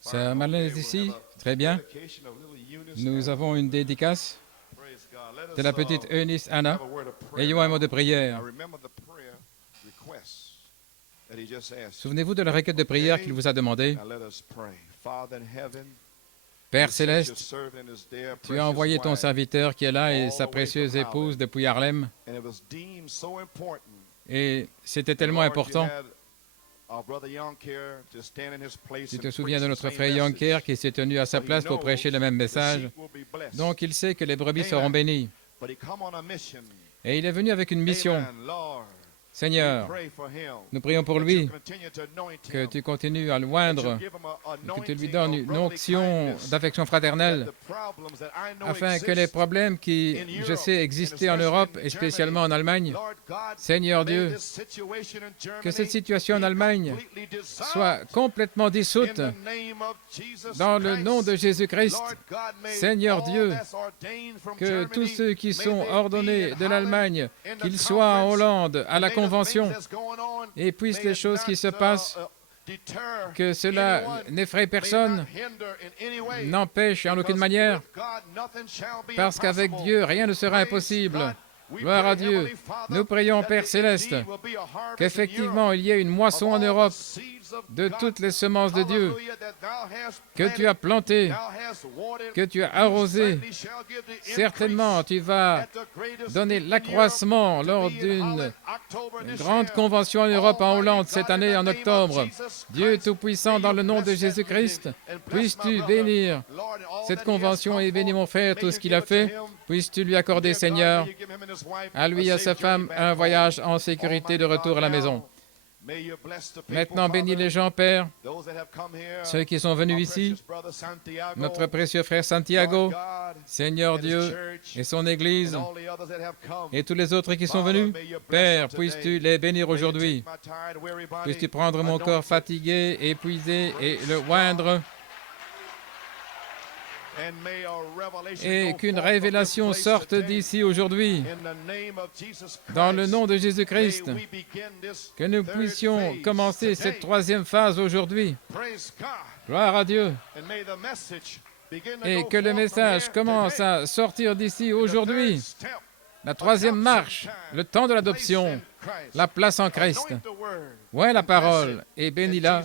Sœur Marlène est ici. Très bien. Nous avons une dédicace de la petite Eunice Anna. Ayons un mot de prière. Souvenez-vous de la requête de prière qu'il vous a demandée. Père Céleste, tu as envoyé ton serviteur qui est là et sa précieuse épouse depuis Harlem. Et c'était tellement important. Tu te souviens de notre frère Yonker qui s'est tenu à sa place pour prêcher le même message. Donc il sait que les brebis seront bénies. Et il est venu avec une mission. Seigneur, nous prions pour lui, que tu continues à le oindre, que tu lui donnes une onction d'affection fraternelle, afin que les problèmes qui, je sais, existaient en Europe, et spécialement en Allemagne, Seigneur Dieu, que cette situation en Allemagne soit complètement dissoute dans le nom de Jésus-Christ. Seigneur Dieu, que tous ceux qui sont ordonnés de l'Allemagne, qu'ils soient en Hollande, à la Convention, et puissent les choses qui se passent, que cela n'effraie personne, n'empêche en aucune manière, parce qu'avec Dieu, rien ne sera impossible. Gloire à Dieu. Nous prions, Père Céleste, qu'effectivement il y ait une moisson en Europe de toutes les semences de Dieu que tu as plantées, que tu as arrosées. Certainement, tu vas donner l'accroissement lors d'une grande convention en Europe, en Hollande, cette année, en octobre. Dieu Tout-Puissant, dans le nom de Jésus-Christ, puisses-tu bénir cette convention et bénir mon frère, tout ce qu'il a fait. Puisses-tu lui accorder, Seigneur, à lui et à sa femme, un voyage en sécurité de retour à la maison. Maintenant, bénis les gens, Père, ceux qui sont venus ici, notre précieux frère Santiago, Seigneur Dieu, et son Église, et tous les autres qui sont venus. Père, puisses-tu les bénir aujourd'hui. Puisses-tu prendre mon corps fatigué, épuisé, et le oindre, et qu'une révélation sorte d'ici aujourd'hui, dans le nom de Jésus-Christ, que nous puissions commencer cette troisième phase aujourd'hui. Gloire à Dieu. Et que le message commence à sortir d'ici aujourd'hui. La troisième marche, le temps de l'adoption, la place en Christ. Ouais, la parole, et bénis-la.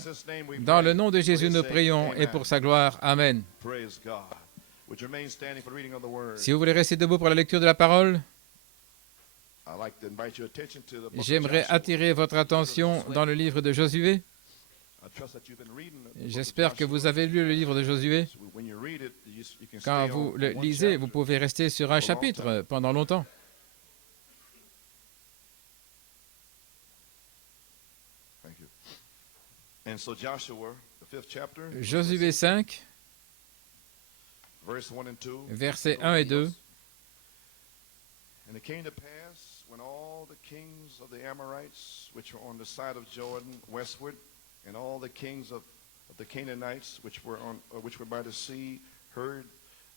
Dans le nom de Jésus, nous prions, et pour sa gloire. Amen. Si vous voulez rester debout pour la lecture de la parole, j'aimerais attirer votre attention dans le livre de Josué. J'espère que vous avez lu le livre de Josué. Quand vous le lisez, vous pouvez rester sur un chapitre pendant longtemps. Josué 5, versets 1 et 2. And it came to pass when all the kings of the Amorites which were on the side of Jordan westward, and all the kings of the Canaanites which were by the sea, heard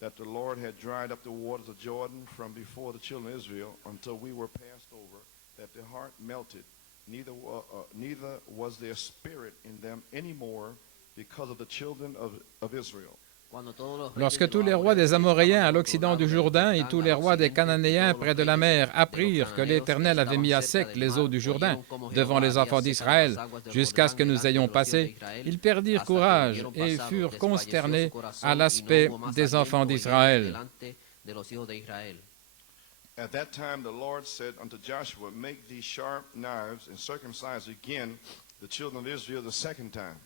that the Lord had dried up the waters of Jordan from before the children of Israel until we were passed over, that their heart melted, neither was there spirit in them any more because of the children of Israel. Lorsque tous les rois des Amoréens à l'occident du Jourdain et tous les rois des Cananéens près de la mer apprirent que l'Éternel avait mis à sec les eaux du Jourdain devant les enfants d'Israël, jusqu'à ce que nous ayons passé, ils perdirent courage et furent consternés à l'aspect des enfants d'Israël. At that time the Lord said unto Joshua, make these sharp knives and circumcise again the children of Israel the second time.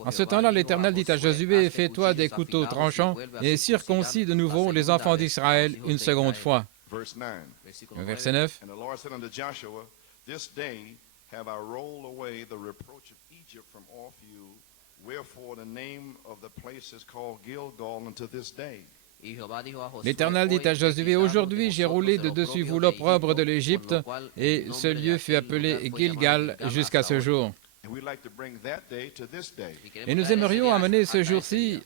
En ce temps-là, l'Éternel dit à Josué, fais-toi des couteaux tranchants et circoncis de nouveau les enfants d'Israël une seconde fois. Verset 9. And the Lord said unto Joshua, this day have I rolled away the reproach of Egypt from off you, wherefore the name of the place is called Gilgal unto this day. L'Éternel dit à Josué, aujourd'hui j'ai roulé de dessus vous l'opprobre de l'Égypte, et ce lieu fut appelé Gilgal jusqu'à ce jour. Et nous aimerions amener ce jour-ci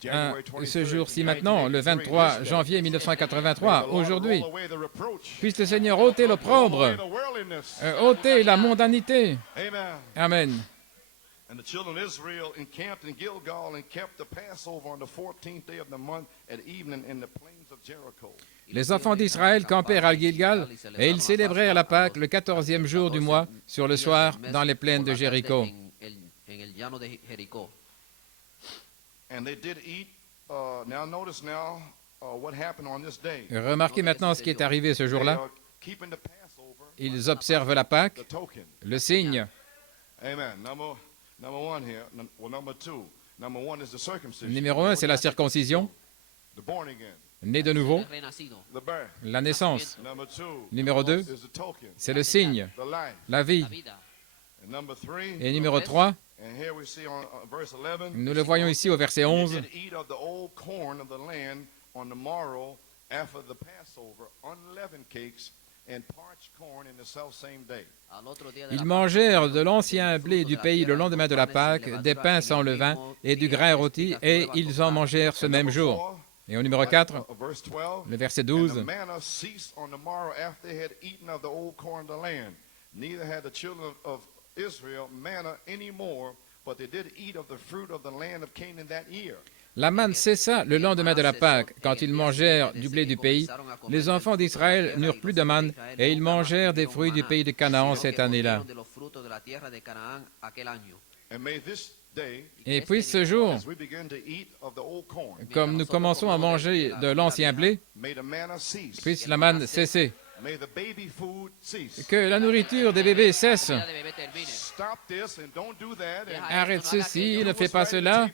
maintenant, le 23 janvier 1983, aujourd'hui. Puisse le Seigneur ôter l'opprobre, ôter la mondanité. Amen. And the children of Israel encamped in Gilgal and kept the Passover on the 14th day of the month at evening in the plains of Jericho. Les enfants d'Israël campèrent à Gilgal et ils célébrèrent la Pâque le 14e jour du mois sur le soir dans les plaines de Jéricho. And they did eat. Now notice now what happened on this day. Remarquez maintenant ce qui est arrivé ce They jour-là. are keeping the Passover, Ils observent la Pâque, the token. le signe. Amen. Number one here. Well, number two. Number one is the circumcision. Numéro 1, c'est la circoncision, The born again. né de nouveau, The birth. la naissance. Number two. Numéro 2, Is the token. c'est le signe, The life. la vie. And number three. Et numéro 3, And here we see on verse 11. nous le voyons ici au verset 11, You did eat of the old corn of the land on the morrow after the Passover, unleavened cakes and parched corn in the self-same day. ils mangèrent de l'ancien blé du pays le lendemain de la Pâque, des pains sans levain et du grain rôti, et ils en mangèrent ce même jour. Et au numéro 4, Verse 12. le verset And 12, the manna ceased on the morrow after they had eaten of the old corn of the land. Neither had the children of Israel manna any more, but they did eat of the fruit of the land of Canaan that year. la manne cessa le lendemain de la Pâque. Quand ils mangèrent du blé du pays, les enfants d'Israël n'eurent plus de manne, et ils mangèrent des fruits du pays de Canaan cette année-là. And may this day, Et puis ce jour, as we begin to eat of the old corn, comme nous commençons à manger de l'ancien blé, may the manna cease. puisse la manne cesser, May the baby food cease. que la nourriture des bébés cesse. Stop this and don't do that. And Arrête ceci, ne fais pas cela,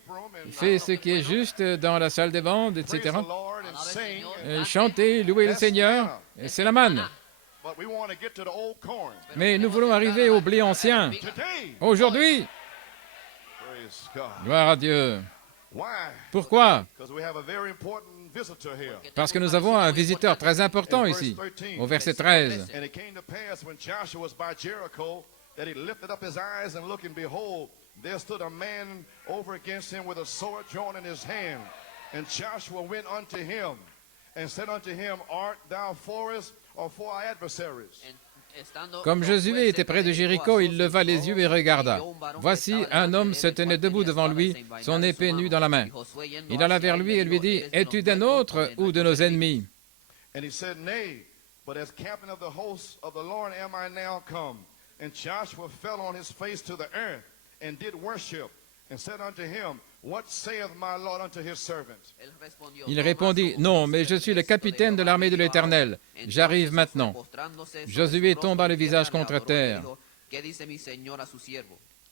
fais ce qui est juste dans la salle des ventes, praise etc. the Lord and sing. Chantez, louez le Seigneur, et c'est la manne. But we want to get to the old corn. Mais nous voulons arriver au blé ancien. Today, Aujourd'hui, praise God. gloire à Dieu. Why? Pourquoi? Because we have a very important visitor here. Parce que nous avons un visiteur très important ici, au verset 13. And it came to pass when Joshua was by Jericho that he lifted up his eyes and looked, and behold, there stood a man over against him with a sword drawn in his hand. And Joshua went unto him and said unto him, Art thou for us or for our adversaries? Comme Josué était près de Jéricho, il leva les yeux et regarda. Voici, un homme se tenait debout devant lui, son épée nue dans la main. Il alla vers lui et lui dit, « Es-tu d'un autre ou de nos ennemis ?» And he said, Nay, but as captain of the hosts of the Lord am I now come. And Joshua fell on his face to the earth and did worship and said unto him, What saith my Lord unto his servant? Il répondit, « Non, mais je suis le capitaine de l'armée de l'Éternel. J'arrive maintenant. » Josué tomba le visage contre terre.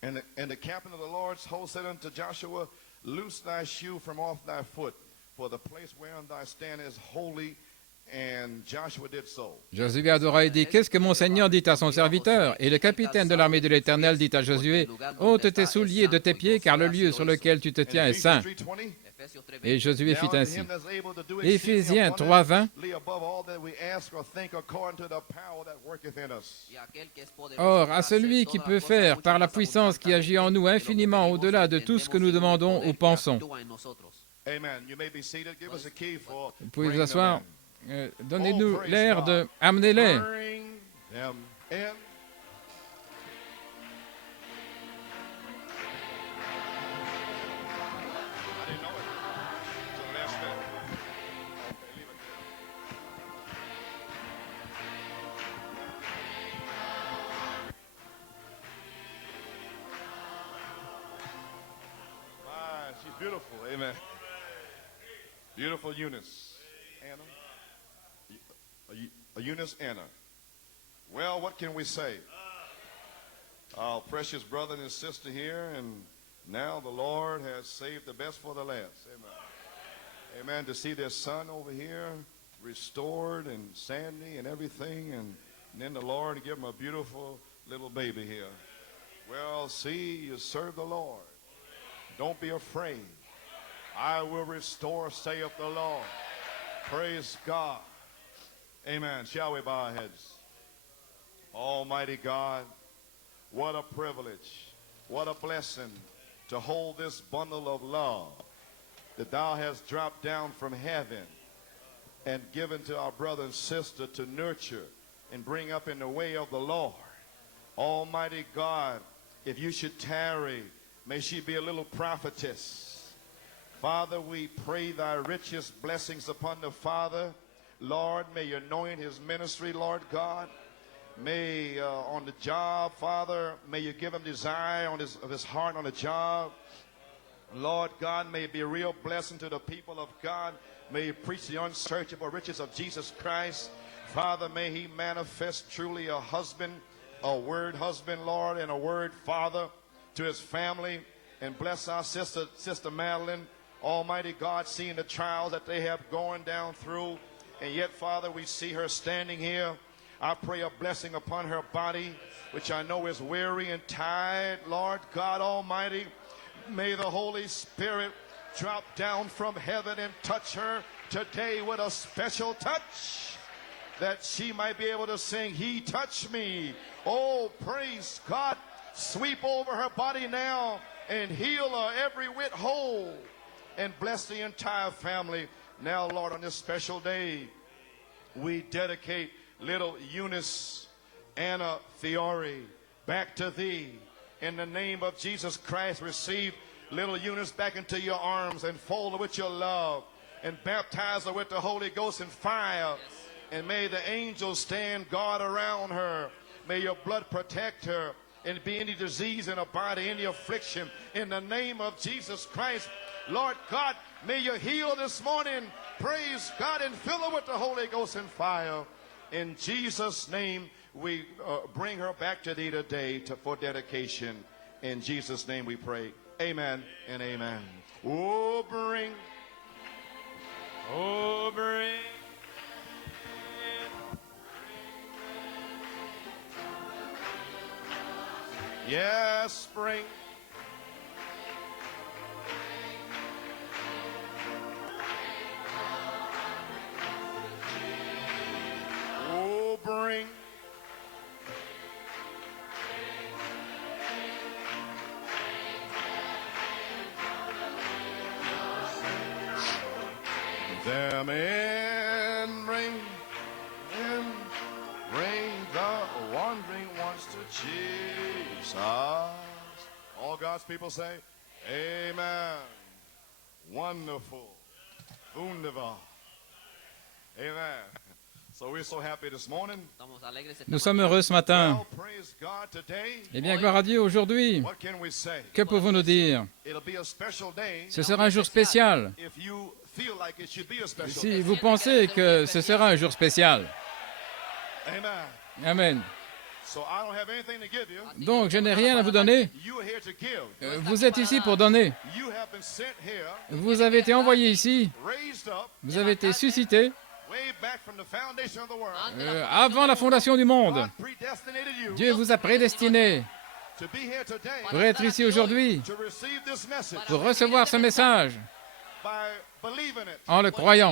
And the captain of the Lord's host said unto Joshua, Loose thy shoe from off thy foot, for the place whereon thy stand is holy. And Joshua did so. Josué adora et dit, « Qu'est-ce que mon Seigneur dit à son serviteur ?» Et le capitaine de l'armée de l'Éternel dit à Josué, « Ôte tes souliers de tes pieds, car le lieu sur lequel tu te tiens est saint. » Et Josué fit ainsi. Éphésiens 3:20. Or, à celui qui peut faire, par la puissance qui agit en nous, infiniment au-delà de tout ce que nous demandons ou pensons. Vous pouvez vous asseoir. Donnez-nous l'air de « Amenez-les ». She's beautiful, amen. Beautiful Eunice. Anna? Eunice Anna. Well, what can we say? Our precious brother and sister here, and now the Lord has saved the best for the last. Amen. Amen. To see their son over here restored and sandy and everything, and then the Lord give him a beautiful little baby here. Well, see, you serve the Lord. Don't be afraid. I will restore, saith the Lord. Praise God. Amen. Shall we bow our heads? Almighty God, what a privilege, what a blessing to hold this bundle of love that thou hast dropped down from heaven and given to our brother and sister to nurture and bring up in the way of the Lord. Almighty God, if you should tarry May she be a little prophetess. Father, we pray thy richest blessings upon the father. Lord, may you anoint his ministry, Lord God. May on the job, Father, may you give him desire of his heart on the job. Lord God, may it be a real blessing to the people of God. May you preach the unsearchable riches of Jesus Christ. Father, may he manifest truly a husband, a word husband, Lord, and a word father to his family. And bless our sister Madeline. Almighty God, seeing the trials that they have going down through. And yet, Father, we see her standing here. I pray a blessing upon her body, which I know is weary and tired. Lord God Almighty, may the Holy Spirit drop down from heaven and touch her today with a special touch, that she might be able to sing, He touched me. Oh, praise God. Sweep over her body now and heal her every whit whole. And bless the entire family. Now, Lord, on this special day, we dedicate little Eunice Anna Fiore back to thee. In the name of Jesus Christ, receive little Eunice back into your arms and fold her with your love and baptize her with the Holy Ghost and fire. And may the angels stand guard around her. May your blood protect her. And be any disease in her body, any affliction, in the name of Jesus Christ. Lord God, may you heal this morning. Praise God, and fill her with the Holy Ghost and fire. In Jesus' name, we bring her back to thee today for dedication. In Jesus' name we pray. Amen and amen. Oh, bring. Yes, bring. Oh, bring. Them in, bring the wandering ones to Jesus. All God's people say, Amen. Wonderful. Wunderbar. Amen. So we're so happy this morning. Nous sommes heureux ce matin. Well, praise God today. Eh bien, gloire à Dieu aujourd'hui. What can we say? Que pouvons-nous dire? It'll be a special day Ce sera un jour spécial. if you feel like it should be a special Si day. vous pensez que ce sera un jour spécial. Amen. Amen. So I don't have anything to give you. Donc, je n'ai rien à vous donner. You are here to give. Vous êtes ici pour donner. You have been sent here, Vous avez été envoyé ici. raised up, Vous avez été suscité way back from the foundation of the world. avant la fondation du monde. God predestinated you Dieu vous a prédestiné to be here today, pour être ici aujourd'hui, to receive this message pour recevoir ce message by believing it en le croyant.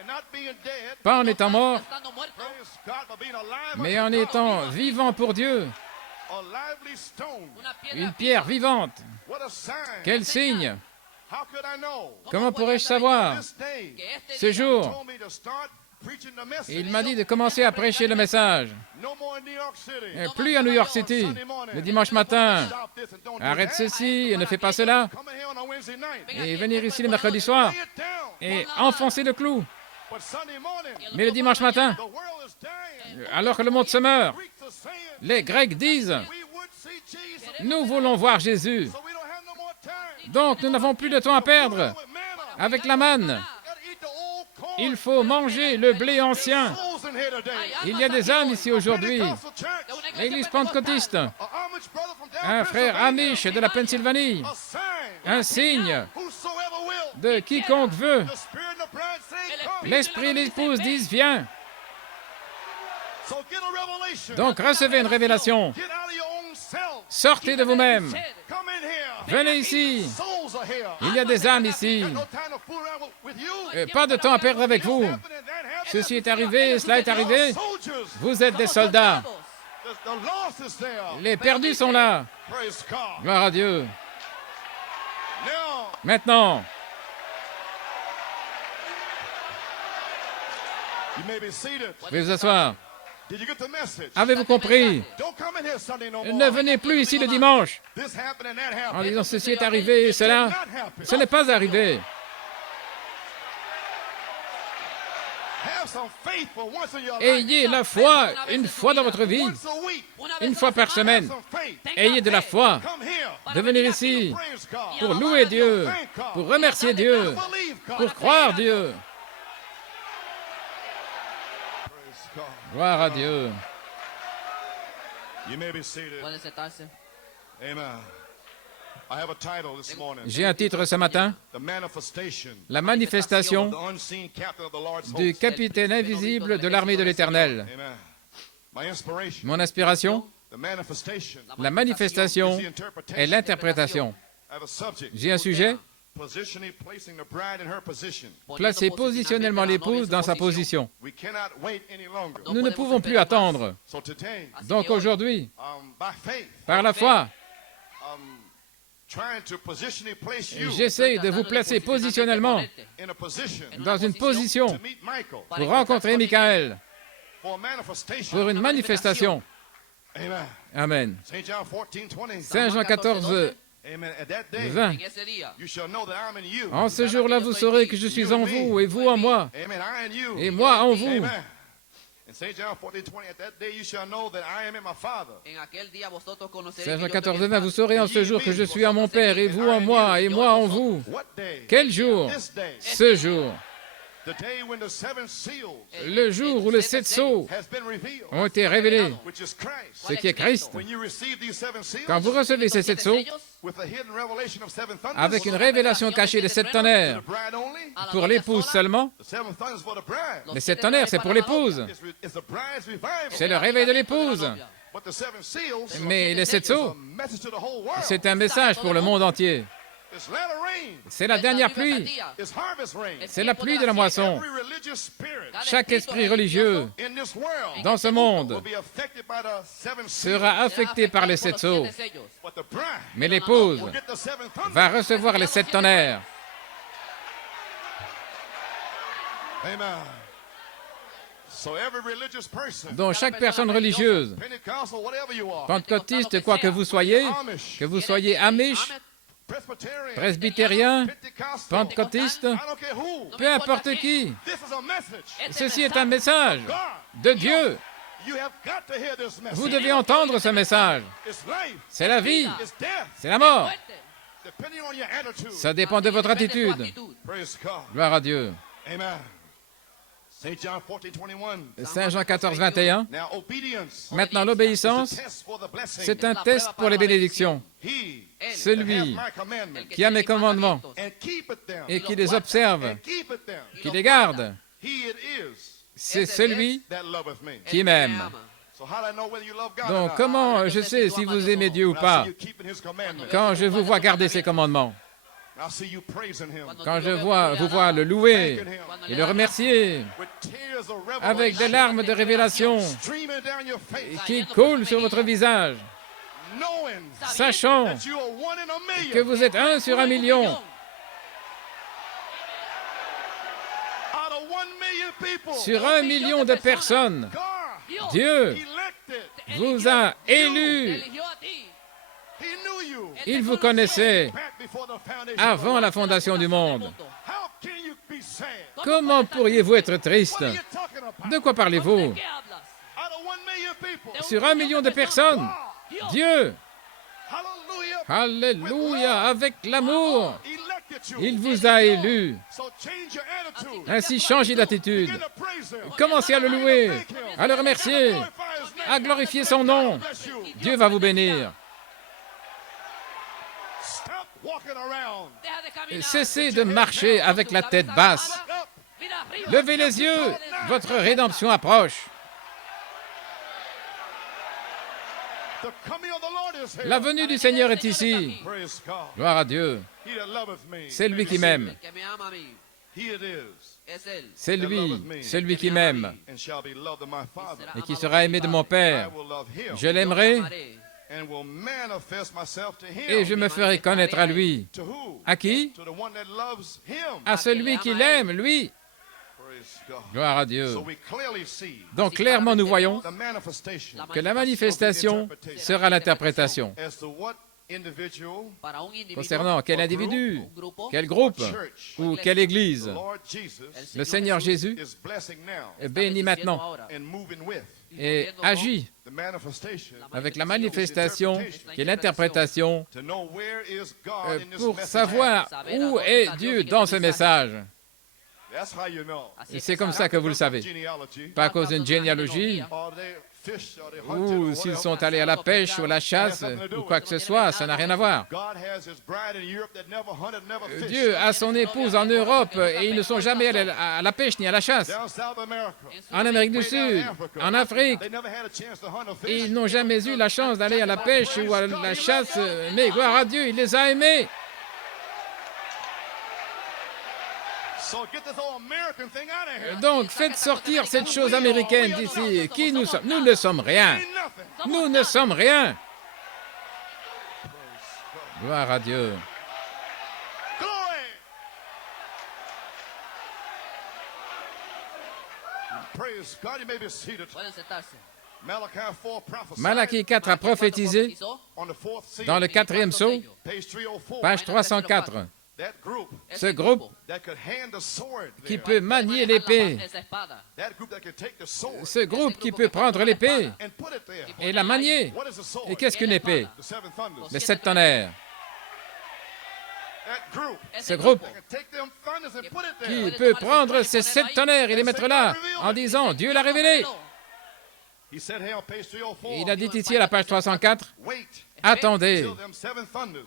and not being dead. Pas en étant mort, Praise God, but being alive. mais en étant vivant pour Dieu. A lively stone. Une pierre vivante. What a sign. Quel signe! How could I know? Comment pourrais-je savoir? This day, Ce jour, told me to start preaching the message. il m'a dit de commencer à prêcher le message. No more in New York City. Et plus à New York City, le dimanche matin. Stop this and don't do Arrête that. ceci et ne fais pas cela. Come in here on a Wednesday night. Et venir ici le mercredi soir Lay it down. et enfoncer le clou. But Sunday morning, Mais le dimanche matin, the world is dying. alors que le monde se meurt, Greeks are saying les Grecs disent we would see Jesus. « Nous voulons voir Jésus ». So we don't have no more time. Donc nous n'avons plus de temps à perdre. With manna. Avec la manne, Gotta eat the old corn. il faut manger le blé ancien. Souls in here today. Il y a des âmes ici aujourd'hui. Pentecostal church. L'église pentecôtiste, A Amish brother from down un frère Pennsylvania. Amish de la Pennsylvanie, A sign. un signe Whosoever will. de quiconque veut. The Spirit and the bride say, come. L'esprit et l'épouse disent « Viens ». So get a revelation. Donc recevez une révélation. Get out of your own self. Sortez de vous-même. Come in here. Venez ici. Souls are here. Il y a des âmes ici. Got no time to fool around with you. Et pas de temps à perdre avec vous. Happened and that happened. Ceci est arrivé, cela est arrivé. Soldiers. Vous êtes des soldats. The lost is there. Les perdus sont là. Praise God. Gloire à Dieu. Now, Maintenant, you may be seated. vous pouvez vous asseoir. Avez-vous compris? Ne venez plus ici le dimanche en disant ceci est arrivé et cela. Ce n'est pas arrivé. Ayez la foi une fois dans votre vie, une fois par semaine. Ayez de la foi de venir ici pour louer Dieu, pour remercier Dieu, pour croire Dieu. Gloire à Dieu. J'ai un titre ce matin, la manifestation du capitaine invisible de l'armée de l'Éternel. Mon inspiration, la manifestation et l'interprétation. J'ai un sujet, placer positionnellement l'épouse dans sa position. Nous ne pouvons plus attendre. Donc aujourd'hui, par la foi, j'essaie de vous placer positionnellement dans une position pour rencontrer Michael, pour une manifestation. Amen. Saint Jean 14, 20. En ce jour-là, vous saurez que je suis en vous et vous en moi, et moi en vous. Saint Jean 14, 20, vous saurez en ce jour que je suis en mon Père, et vous en moi, et moi en vous. Quel jour? Ce jour. Le jour où les 7 sceaux ont été révélés, ce qui est Christ. Quand vous recevez ces 7 sceaux, avec une révélation cachée des 7 tonnerres, pour l'épouse seulement, les 7 tonnerres, c'est pour l'épouse. C'est le réveil de l'épouse. Mais les 7 sceaux, c'est un message pour le monde entier. C'est la dernière pluie. C'est la pluie de la moisson. Chaque esprit religieux dans ce monde sera affecté par les 7 sceaux. Mais l'épouse va recevoir les 7 tonnerres. Donc chaque personne religieuse, pentecôtiste, quoi que vous soyez Amish, presbytérien, pentecôtiste, peu importe qui, ceci est un message de Dieu. Vous devez entendre ce message. C'est la vie, c'est la mort. Ça dépend de votre attitude. Gloire à Dieu. Saint Jean 14, 21. Maintenant, l'obéissance, c'est un test pour les bénédictions. Celui qui a mes commandements et qui les observe, qui les garde, c'est celui qui m'aime. Donc, comment je sais si vous aimez Dieu ou pas? Quand je vous vois garder ses commandements. Quand je vous vois le louer et le remercier avec des larmes de révélation qui coulent sur votre visage, sachant que vous êtes 1 sur 1 million. Sur 1 million de personnes, Dieu vous a élus. Il vous connaissait avant la fondation du monde. Comment pourriez-vous être triste? De quoi parlez-vous? Sur 1 million de personnes, Dieu, alléluia, avec l'amour, il vous a élus. Ainsi, changez d'attitude. Commencez à le louer, à le remercier, à glorifier son nom. Dieu va vous bénir. Cessez de marcher avec la tête basse. Levez les yeux, votre rédemption approche. La venue du Seigneur est ici. Gloire à Dieu. C'est lui qui m'aime. C'est lui, celui qui m'aime et qui sera aimé de mon Père. Je l'aimerai et je me ferai connaître à lui. À qui? À celui qui l'aime, lui. Gloire à Dieu. Donc clairement, nous voyons que la manifestation sera l'interprétation. Concernant quel individu, quel groupe ou quelle église, le Seigneur Jésus bénit maintenant et agit avec la manifestation qui est l'interprétation pour savoir où est Dieu dans ce message. Et c'est comme ça que vous le savez. Pas à cause d'une généalogie, ou s'ils sont allés à la pêche ou à la chasse, ou quoi que ce soit, ça n'a rien à voir. Dieu a son épouse en Europe et ils ne sont jamais allés à la pêche ni à la chasse. En Amérique du Sud, en Afrique, ils n'ont jamais eu la chance d'aller à la pêche ou à la chasse, mais gloire à Dieu, il les a aimés. Donc, faites sortir cette chose américaine d'ici. Qui nous sommes? Nous ne sommes rien. Nous ne sommes rien. Gloire à Dieu. Malachie 4 a prophétisé dans le 4e sceau, page 304. Ce groupe qui peut manier l'épée, ce groupe qui peut prendre l'épée et la manier. Et qu'est-ce qu'une épée? Les 7 tonnerres. Ce groupe qui peut prendre ces 7 tonnerres et les mettre là en disant « Dieu l'a révélé ». Il a dit ici à la page 304, « Attendez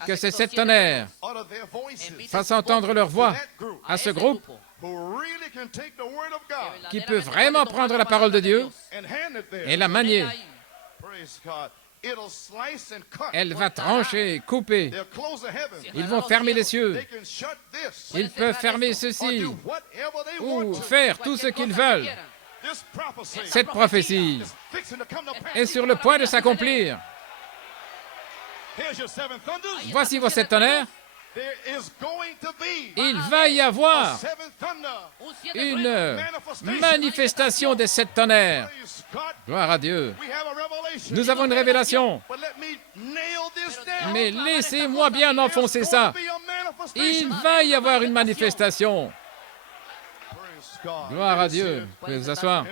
que ces 7 tonnerres fassent entendre leur voix à ce groupe qui peut vraiment prendre la parole de Dieu et la manier. Elle va trancher, couper. Ils vont fermer les cieux. Ils peuvent fermer ceci ou faire tout ce qu'ils veulent. Cette prophétie est sur le point de s'accomplir. Voici vos 7 tonnerres. Il va y avoir une manifestation des 7 tonnerres. Gloire à Dieu. Nous avons une révélation. Mais laissez-moi bien enfoncer ça. Il va y avoir une manifestation. Gloire à Dieu. Vous pouvez vous asseoir.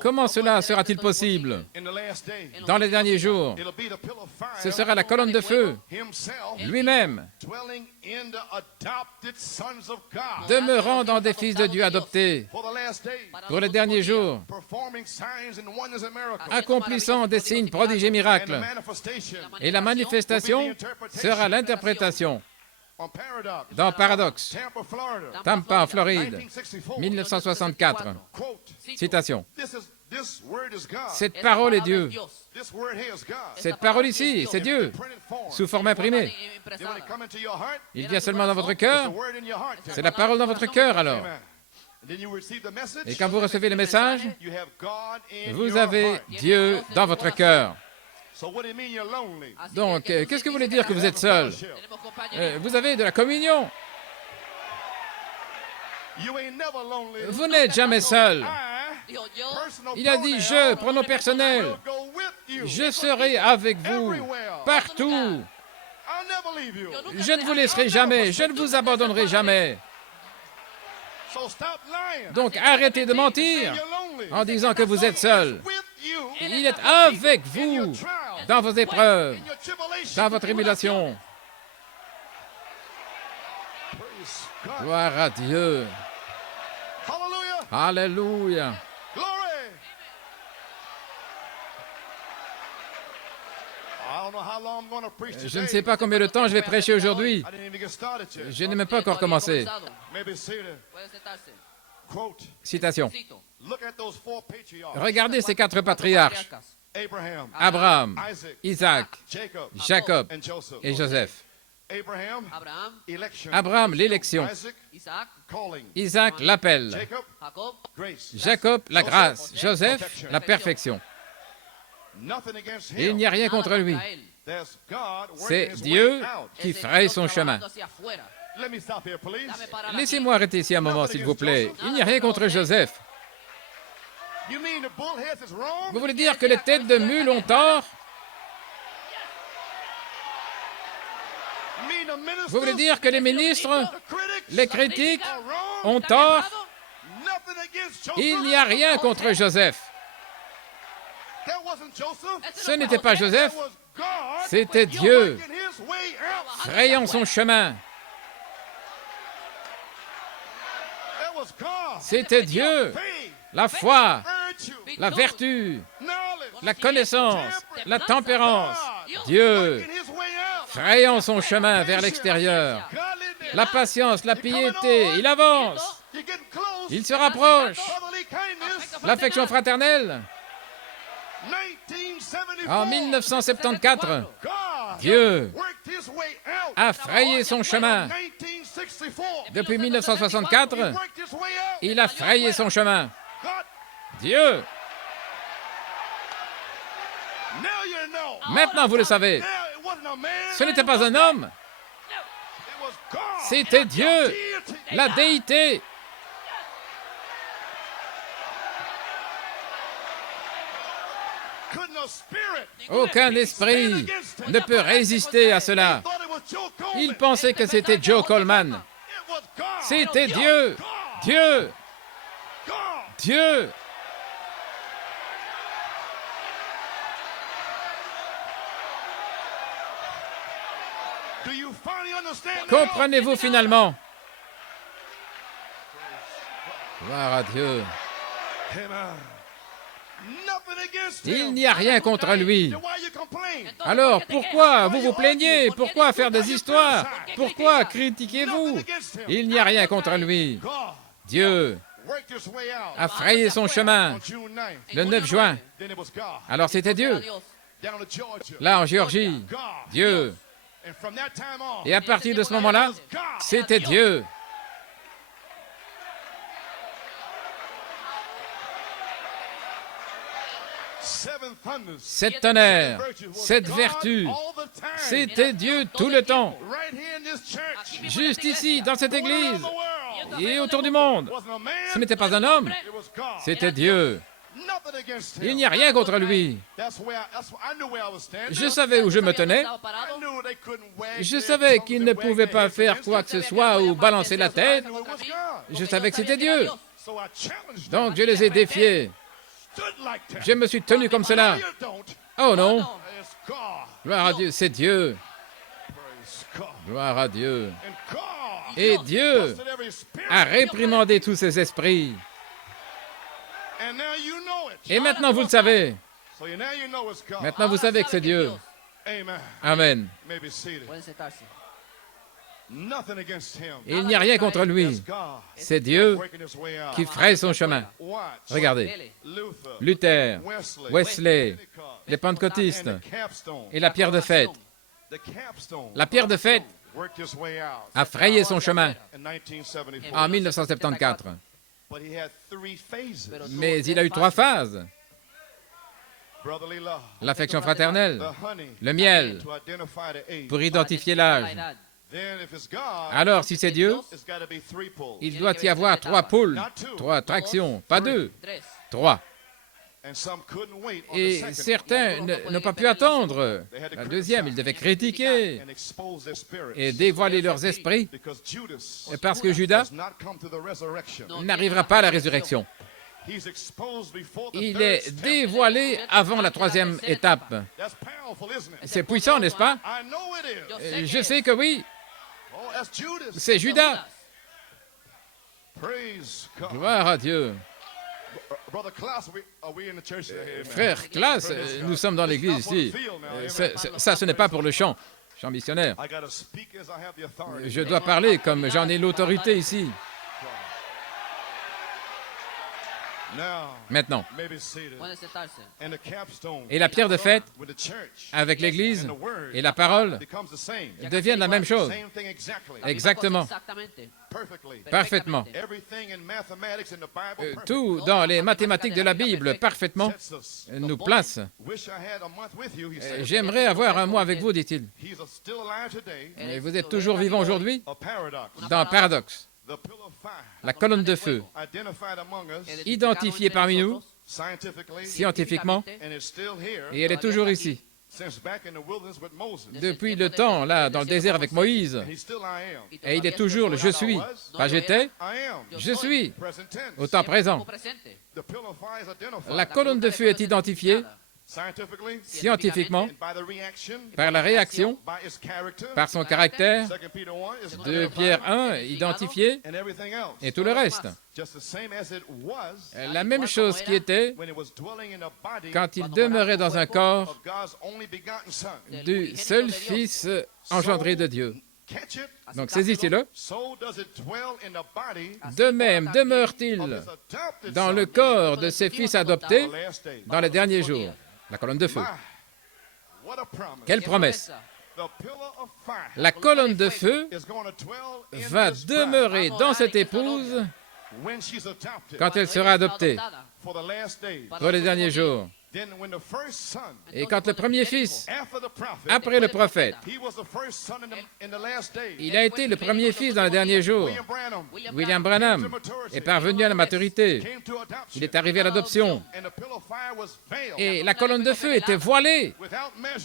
Comment cela sera-t-il possible? Dans les derniers jours, ce sera la colonne de feu, lui-même, demeurant dans des fils de Dieu adoptés pour les derniers jours, accomplissant des signes, prodiges et miracles. Et la manifestation sera l'interprétation. Dans Paradoxe, Tampa, en Floride, 1964. Citation. Cette parole est Dieu. Cette parole ici, c'est Dieu, sous forme imprimée. Il vient seulement dans votre cœur. C'est la parole dans votre cœur, alors. Et quand vous recevez le message, vous avez Dieu dans votre cœur. Donc, qu'est-ce que vous voulez dire que vous êtes seul? Vous avez de la communion. Vous n'êtes jamais seul. Il a dit, je, pronom personnel, je serai avec vous partout. Je ne vous laisserai jamais, je ne vous abandonnerai jamais. Donc, arrêtez de mentir en disant que vous êtes seul. Il est avec vous dans vos épreuves, dans votre tribulation. Gloire à Dieu. Alléluia. Je ne sais pas combien de temps je vais prêcher aujourd'hui. Je n'ai même pas encore commencé. Citation. Regardez ces 4 patriarches. Abraham, Isaac, Jacob et Joseph. Abraham, l'élection. Isaac, l'appel. Jacob, la grâce. Joseph, la perfection. Il n'y a rien contre lui. C'est Dieu qui fraye son chemin. Let me stop here, please. Laissez-moi arrêter ici un moment, s'il vous plaît. Il n'y a rien contre Joseph. You mean the bullheads is wrong? Vous voulez dire que les têtes de mule ont tort? You mean the ministers, Vous voulez dire que les ministres, the critics, les critiques are wrong? ont tort? Nothing against Joseph. Il n'y a rien contre Joseph. That wasn't Joseph. Ce n'était pas Joseph, That was God c'était Dieu, working his way out. frayant son chemin. That was God. C'était Dieu, Faith, la foi, virtue, la vertu, knowledge, la connaissance, la tempérance. Dieu, working his way out. frayant son chemin vers l'extérieur. Godliness. La patience, la piété, il avance, You're getting close. il se rapproche. Brotherly kindness. L'affection fraternelle. 1974. En 1974, God Dieu worked his way out. a frayé son chemin. 1964. Depuis 1964, He worked his way out. il a frayé son chemin. God, Dieu, now you know. maintenant vous le savez, Now it wasn't a man. ce n'était pas un homme, It was God. c'était Dieu, Deity. la déité. Couldn't a spirit Aucun esprit ne peut résister à cela. thought it was Joe Coleman. Il pensait que c'était Joe Coleman. It was God. C'était Dieu, Dieu, God. Dieu. Do you finally understand? Comprenez-vous finalement? Gloire à Dieu. Amen. Nothing against Il him. n'y a rien contre lui. Then why you complain? Alors pourquoi vous vous plaignez? Pourquoi faire des histoires? Pourquoi critiquez-vous? Il n'y a rien contre lui. God Dieu worked his way out a frayé son chemin on June 9th. le 9 juin. Then it was God. Alors c'était Dieu. Down to Georgia. Là en Géorgie, God. Dieu. And from that time on, Et à partir de ce moment-là, c'était Dieu. seven thunders. 7 tonnerres, Virtue was 7 God vertus, all the time. c'était Dieu tout le temps. Right here in this church. Juste ici, dans cette Around église, the world. et autour du monde. Wasn't a man. Ce n'était pas un homme, It was God. c'était Dieu. Nothing against him. Il n'y a rien contre lui. That's where I knew where I was standing. Je savais où je me tenais. I knew they couldn't wag Je their savais tongues qu'il and ne wag pouvait their pas heads faire against quoi it. que ce soit ou balancer la tête. I knew it was God. Je savais que c'était Dieu. So I challenged them. Donc je les ai défiés. Stood like that. Je me suis tenu comme cela. No, you don't. Oh non, It's God. gloire à Dieu, c'est Dieu. Praise God. Gloire à Dieu. And God Et Dieu busted every spirit. a réprimandé tous ces esprits. And now you know it. Et maintenant vous le savez. So now you know it's God. Maintenant vous savez que c'est Dieu. Amen. Amen. You may be seated. Pueden sentarse. Nothing against him. Il n'y a rien contre lui. It's God C'est Dieu working his way out. qui fraye son chemin. Watch. Regardez, Luther, Luther, Wesley, Wesley, Pentecost, les pentecôtistes and the capstone. et la pierre de fête. The capstone La pierre de fête worked his way out a frayé son chemin in 1974. en 1974. But he had three phases. Mais il a eu 3 phases. Brotherly love, L'affection fraternelle, the honey, le miel, to identify the age. pour identifier l'âge. Then if it's God, Alors, si c'est Dieu, it's got to be three pulls. il doit y avoir 3 poules, 3 tractions, pas 2, 3. And some couldn't wait on the Et second. certains n'ont pas pu attendre la deuxième. Ils devaient critiquer And expose their spirits. et dévoiler leurs esprits Because Judas parce que Judas does not come to the resurrection. n'arrivera pas à la résurrection. He's exposed before the Il third est step. dévoilé avant la 3e étape. That's powerful, isn't it? C'est puissant, n'est-ce pas? I know it is. Je sais que oui, Oh, that's Judas. c'est Judas. Praise God. Gloire à Dieu. Brother Klaus, are we in the church here? Amen. Frère Klaas, nous sommes dans l'église ici. Ça, ce n'est pas pour le chant missionnaire. I gotta speak as I have the authority. Je dois parler comme j'en ai l'autorité ici. Maintenant. Puede sentarse. Et la pierre de fête, avec l'Église et la parole, deviennent la même chose. Exactement. Exactamente. Parfaitement. Tout dans les mathématiques de la Bible, parfaitement, nous place. J'aimerais avoir un mois avec vous, dit-il. Et vous êtes toujours vivant aujourd'hui dans un paradoxe. La colonne de feu, identifiée parmi nous, scientifiquement, et elle est toujours ici. Depuis le temps, là, dans le désert avec Moïse, et il est toujours le « je suis ». Pas « j'étais », « je suis », au temps présent. La colonne de feu est identifiée scientifiquement par la réaction, par son caractère, de Pierre 1, identifié, et tout le reste. La même chose qui était quand il demeurait dans un corps du seul Fils engendré de Dieu. Donc saisissez-le. De même demeure-t-il dans le corps de ses fils adoptés dans les derniers jours. La colonne de feu. Quelle promesse! La colonne de feu va demeurer dans cette épouse quand elle sera adoptée pour les derniers jours. Et quand le premier fils, après le prophète, il a été le premier fils dans les derniers jours, William Branham est parvenu à la maturité, il est arrivé à l'adoption, et la colonne de feu était voilée,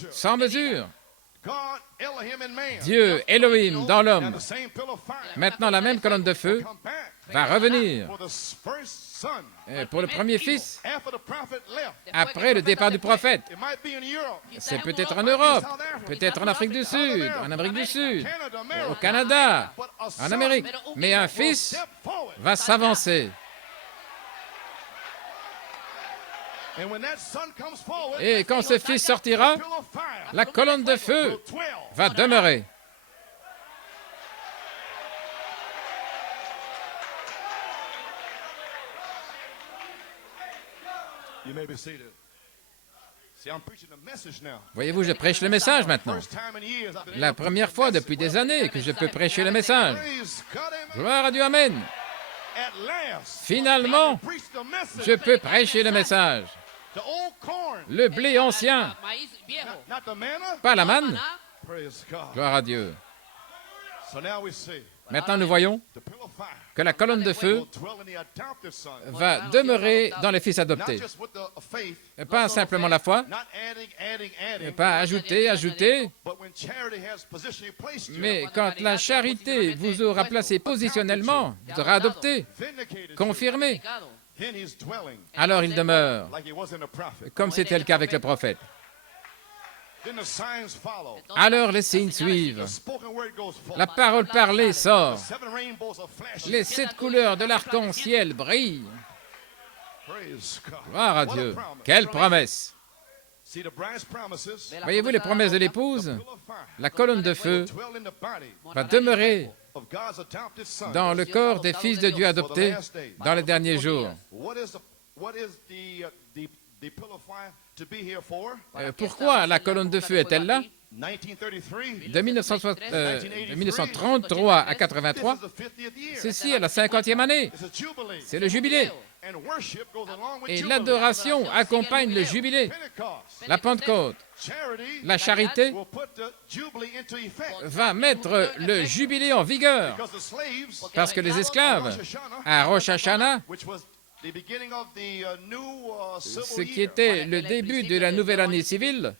sans mesure. Dieu, Elohim, dans l'homme, maintenant la même colonne de feu va revenir pour le premier fils, après le départ du prophète. C'est peut-être en Europe, peut-être en Afrique du Sud, en Amérique du Sud, au Canada, en Amérique. Mais un fils va s'avancer. Et quand ce fils sortira, la colonne de feu va demeurer. Voyez-vous, je prêche le message maintenant. La première fois depuis des années que je peux prêcher le message. Gloire à Dieu, Amen. Finalement, je peux prêcher le message. Le blé ancien, pas la manne. Gloire à Dieu. Maintenant, nous voyons que la colonne de feu va demeurer dans les fils adoptés. Pas simplement la foi, pas ajouter, mais quand la charité vous aura placé positionnellement, vous aura adopté, confirmé, alors il demeure, comme c'était le cas avec le prophète. Alors les signes suivent. La parole parlée sort. Les 7 couleurs de l'arc-en-ciel brillent. Gloire à Dieu. Quelle promesse! Voyez-vous les promesses de l'épouse? La colonne de feu va demeurer dans le corps des fils de Dieu adoptés dans les derniers jours. Pourquoi la colonne de feu est-elle là? De 1933 à 83, ceci est la 50e année. C'est le jubilé. Et l'adoration accompagne le jubilé. La Pentecôte, la charité va mettre le jubilé en vigueur. Parce que les esclaves, à Rosh Hashanah, ce qui était le début de la nouvelle année civile,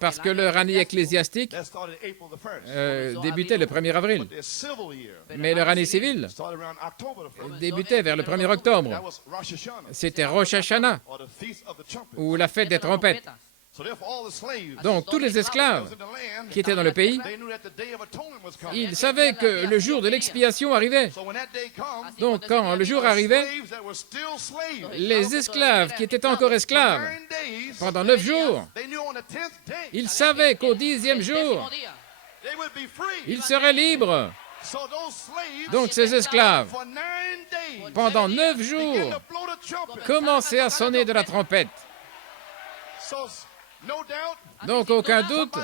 parce que leur année ecclésiastique débutait le 1er avril. Mais leur année civile débutait vers le 1er octobre. C'était Rosh Hashanah, ou la fête des trompettes. Donc, tous les esclaves qui étaient dans le pays, ils savaient que le jour de l'expiation arrivait. Donc, quand le jour arrivait, les esclaves qui étaient encore esclaves pendant 9 jours, ils savaient qu'au 10e jour, ils seraient libres. Donc ces esclaves, pendant 9 jours, commençaient à sonner de la trompette. Donc aucun doute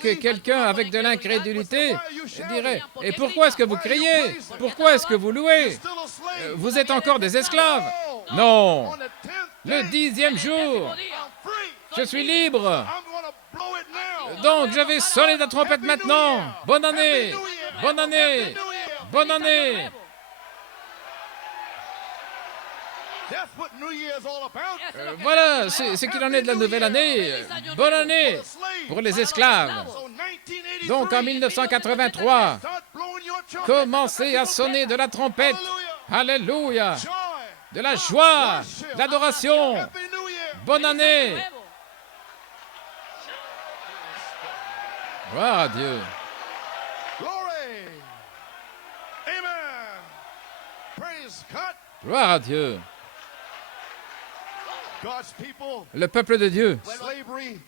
que quelqu'un avec de l'incrédulité dirait « Et pourquoi est-ce que vous criez? Pourquoi est-ce que vous louez? Vous êtes encore des esclaves ?» Non, le 10e jour, je suis libre. Donc je vais sonner de la trompette maintenant. Bonne année, bonne année, bonne année. Voilà ce qu'il en est de la nouvelle année. Bonne année pour les esclaves. Donc en 1983, commencez à sonner de la trompette. Alléluia. De la joie, de l'adoration. Bonne année. Gloire à Dieu. Gloire à Dieu. Le peuple de Dieu,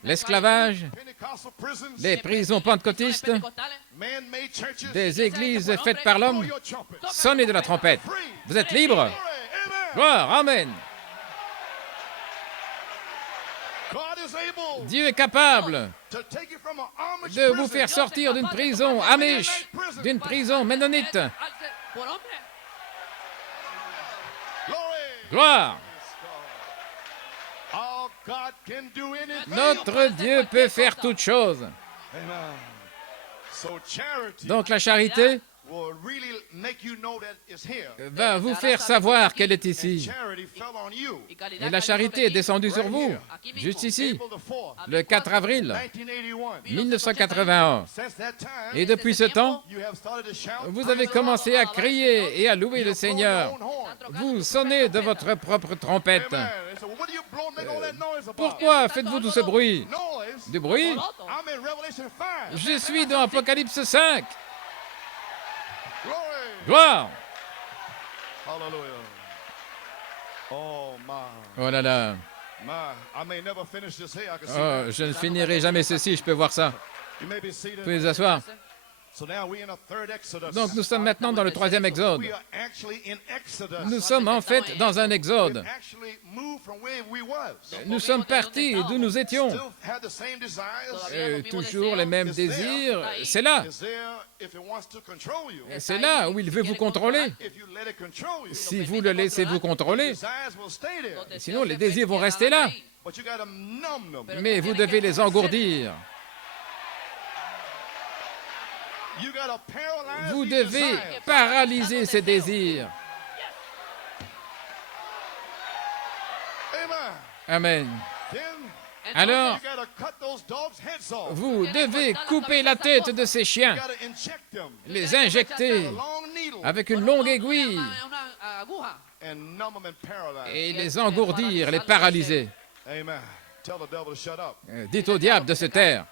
l'esclavage, les prisons pentecôtistes, des églises faites par l'homme, sonnez de la trompette. Vous êtes libres. Gloire, amen. Dieu est capable de vous faire sortir d'une prison amish, d'une prison ménonite. Gloire. Notre Dieu peut faire toutes choses. Donc la charité va vous faire savoir qu'elle est ici. Et la charité est descendue sur vous, juste ici, le 4 avril 1981. Et depuis ce temps, vous avez commencé à crier et à louer le Seigneur. Vous sonnez de votre propre trompette. Pourquoi faites-vous tout ce bruit? Du bruit? Je suis dans Apocalypse 5. Gloire! Oh là là! Oh, je ne finirai jamais ceci, je peux voir ça. Vous pouvez vous asseoir. Donc nous sommes maintenant dans le 3e exode. Nous sommes en fait dans un exode. Nous sommes partis d'où nous étions. Toujours les mêmes désirs. C'est là. C'est là où il veut vous contrôler. Si vous le laissez vous contrôler, sinon les désirs vont rester là. Mais vous devez les engourdir. Vous devez paralyser ces désirs. Amen. Alors, vous devez couper la tête de ces chiens, les injecter avec une longue aiguille et les engourdir, les paralyser. Dites au diable de se taire.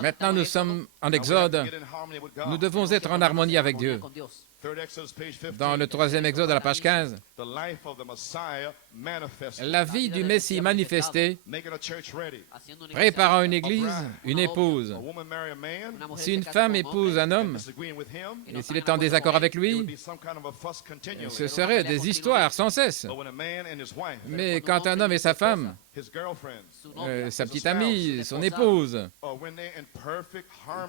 Maintenant, nous sommes en Exode. Nous devons être en harmonie avec Dieu. Dans le 3e Exode, à la page 15, la vie du Messie manifestée, préparant une église, une épouse. Si une femme épouse un homme, et s'il est en désaccord avec lui, ce seraient des histoires sans cesse. Mais quand un homme et sa femme, sa petite amie, son épouse,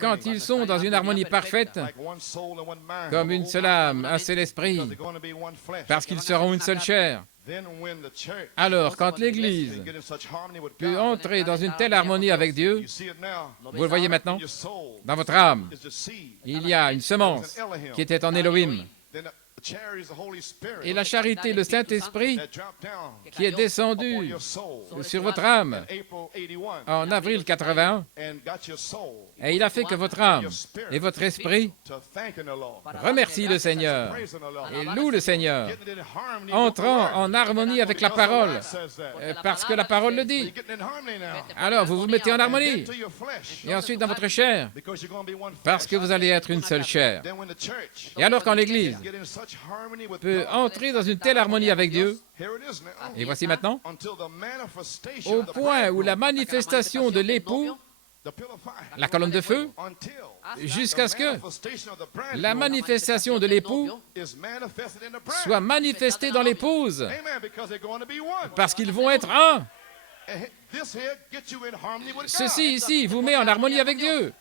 quand ils sont dans une harmonie parfaite, comme une seule âme, un seul esprit, parce qu'ils seront une seule chair, alors quand l'Église peut entrer dans une telle harmonie avec Dieu, vous le voyez maintenant, dans votre âme, il y a une semence qui était en Elohim. Et la charité, le Saint-Esprit, qui est descendu sur votre âme en avril 81, et il a fait que votre âme et votre esprit remercient le Seigneur et louent le Seigneur, entrant en harmonie avec la parole, parce que la parole le dit. Alors vous vous mettez en harmonie, et ensuite dans votre chair, parce que vous allez être une seule chair. Et alors quand l'Église peut entrer dans une telle harmonie avec Dieu, et voici maintenant, au point où la manifestation de l'époux la colonne de feu, jusqu'à ce que la manifestation de l'époux soit manifestée dans l'épouse, parce qu'ils vont être un. Ceci ici vous met en harmonie avec Dieu.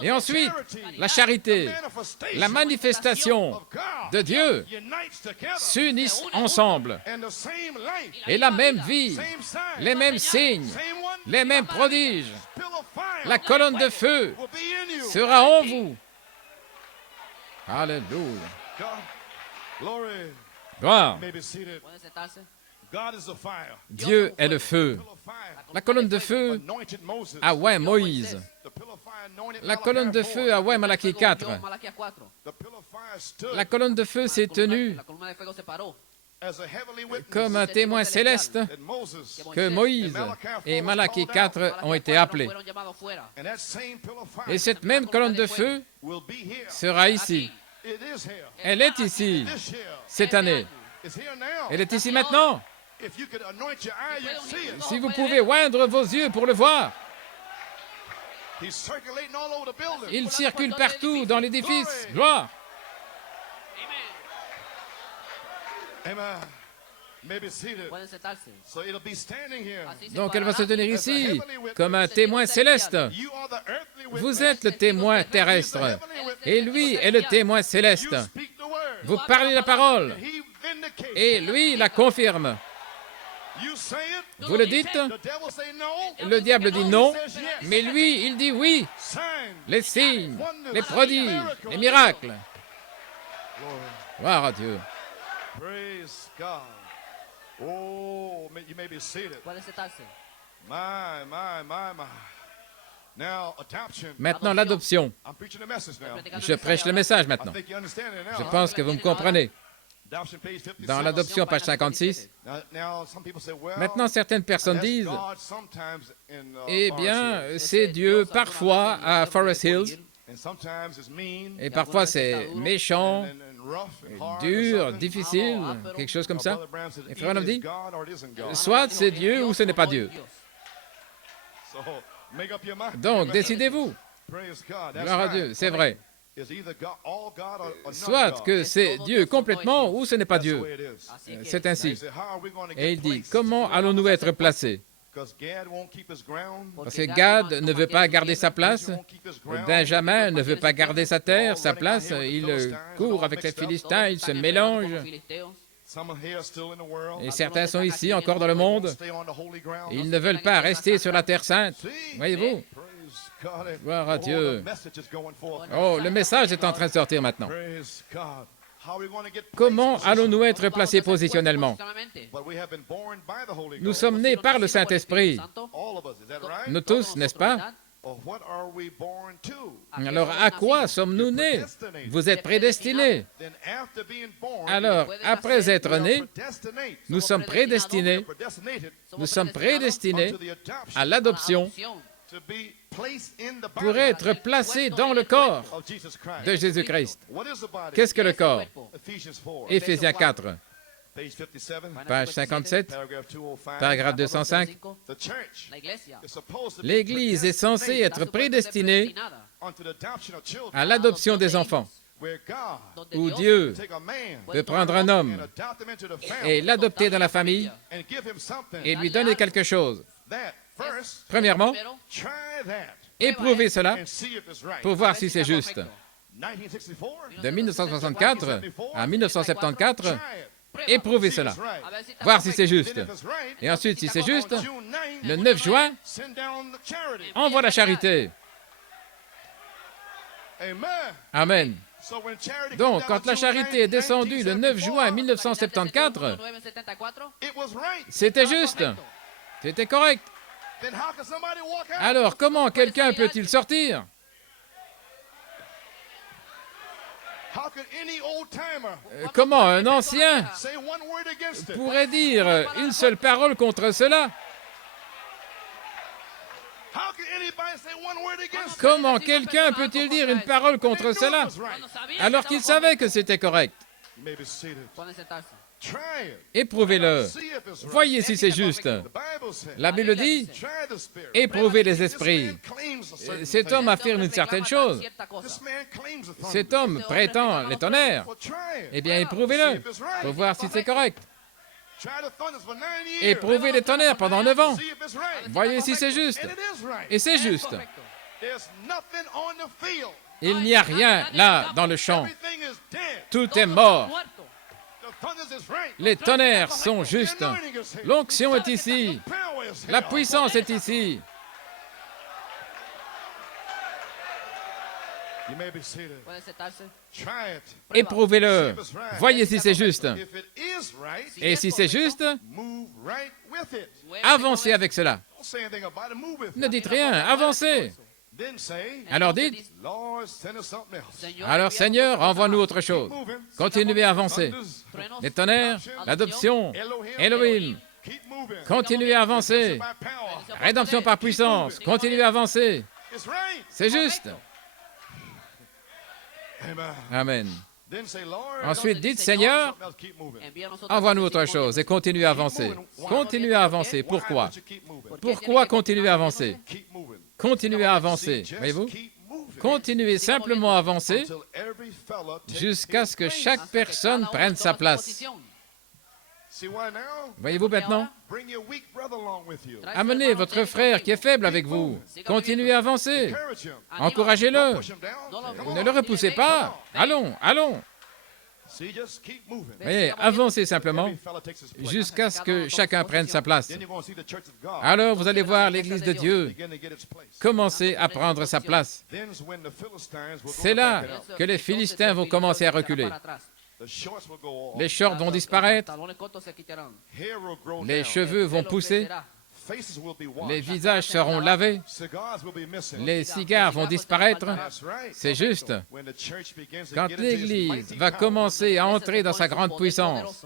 Et ensuite, la charité, la manifestation de Dieu s'unissent ensemble. Et la même vie, les mêmes signes, les mêmes prodiges, la colonne de feu sera en vous. Alléluia. Gloire. Dieu est le feu. La colonne de feu a oint Moïse. La colonne de feu a oint Malachie 4. La colonne de feu s'est tenue comme un témoin céleste que Moïse et Malachie 4 ont été appelés. Et cette même colonne de feu sera ici. Elle est ici cette année. Elle est ici maintenant. Si vous pouvez oindre vos yeux pour le voir, il circule partout dans l'édifice. Gloire. Donc elle va se tenir ici comme un témoin céleste. Vous êtes le témoin terrestre et lui est le témoin céleste. Vous parlez la parole et lui la confirme. Vous le dites, le diable dit non, mais lui, il dit oui. Les signes, les prodiges, les miracles. Gloire à Dieu. Maintenant, l'adoption. Je prêche le message maintenant. Je pense que vous me comprenez. Dans l'adoption, page 56, maintenant certaines personnes disent, eh bien, c'est Dieu parfois à Forest Hills, et parfois c'est méchant, dur, difficile, quelque chose comme ça. Et Frère Branham dit, soit c'est Dieu ou ce n'est pas Dieu. Donc, décidez-vous. Gloire à Dieu, c'est vrai. Soit que c'est Dieu complètement ou ce n'est pas Dieu. C'est ainsi. Et il dit, comment allons-nous être placés? Parce que Gad ne veut pas garder sa place, Benjamin ne veut pas garder sa terre, sa place, il court avec les Philistins, il se mélange. Et certains sont ici encore dans le monde, ils ne veulent pas rester sur la terre sainte. Voyez-vous? Gloire à Dieu. Oh, le message est en train de sortir maintenant. Comment allons-nous être placés positionnellement? Nous sommes nés par le Saint-Esprit. Nous tous, n'est-ce pas? Alors, à quoi sommes-nous nés? Vous êtes prédestinés. Alors, après être nés, nous sommes prédestinés. Nous sommes prédestinés à l'adoption pour être placés dans le corps de Jésus-Christ. Qu'est-ce que le corps? Éphésiens 4, page 57, paragraphe 205. L'Église est censée être prédestinée à l'adoption des enfants, où Dieu peut prendre un homme et l'adopter dans la famille et lui donner quelque chose. Premièrement, éprouvez cela pour voir si c'est juste. De 1964 à 1974, éprouvez cela, voir si c'est juste. Et ensuite, si c'est juste, le 9 juin, envoie la charité. Amen. Donc, quand la charité est descendue le 9 juin 1974, c'était juste, c'était correct. Alors, comment quelqu'un peut-il sortir? Comment un ancien pourrait dire une seule parole contre cela? Comment quelqu'un peut-il dire une parole contre cela alors qu'il savait que c'était correct? You may be seated. Pueden sentarse. Try it. Éprouvez-le. See if it's right. Voyez si c'est juste. The Bible says, La Bible dit, try the spirit. éprouvez les This esprits. man claims a certain Cet thing. homme affirme une certaine chose. This man claims a thunder. Cet homme prétend les tonnerres. Well, try it. Eh bien, éprouvez-le pour voir si c'est correct. Try the thunders for 9 years. Éprouvez les tonnerres pendant 9 ans. See if it's right. Voyez si c'est juste. And it is right. Et c'est juste. There's nothing on the field. Il n'y a rien là dans le champ. Everything is dead. Tout est mort. The thunders is right. Les tonnerres sont justes. The anointing is here. L'onction est ici. Power is here. La puissance est ici. You may be seated. Pueden sentarse. Try it. Éprouvez-le. Voyez si c'est juste. If it is right, Et si c'est juste, move right with it. avancez avec cela. Don't say anything about it. Move with Ne it. dites rien, avancez. Then say, Alors dites, Lord, send us something else. alors Seigneur, envoie-nous autre chose. Moving. Continuez à avancer. Thunders. Les tonnerres, l'adoption, Elohim. Keep moving. Continuez à avancer. By power. Rédemption par puissance. Continuez à avancer. It's right. C'est juste. Amen. Amen. Then say, Lord, Ensuite, dites, Seigneur, something else. Keep moving. envíanos envoie-nous autre chose et continuez à avancer. Continuez à avancer. Pourquoi? Why would you keep moving? Pourquoi continuer à avancer? Keep moving. Continuez à avancer. Just Voyez-vous? keep moving. Continuez simplement à avancer Until every fella takes jusqu'à his ce que place. chaque personne prenne sa place. See why now? Voyez-vous maintenant? Bring your weak brother along with you. Amenez votre frère qui est faible avec vous. Continuez à avancer. Encourage him. Encouragez-le. Push him down. Come Ne on. le repoussez pas. Allons, allons. See, just keep moving. Voyez, avancez simplement Every fella takes his place. jusqu'à ce que chacun prenne sa place. Then you're going to see the church of God Alors vous allez voir l'Église de Dieu begin to get its place. commencer à prendre sa place. Then's when the Philistines will go C'est to là back it up. que les Philistins vont commencer à reculer. The shorts will go off. Les shorts vont disparaître, Hair will grow les down. cheveux vont pousser, Faces will be washed. les visages seront lavés, Cigars will be missing. les cigares vont disparaître. That's right. C'est juste. When the church begins to Quand get into its l'Église mighty va power, commencer à entrer dans sa grande puissance,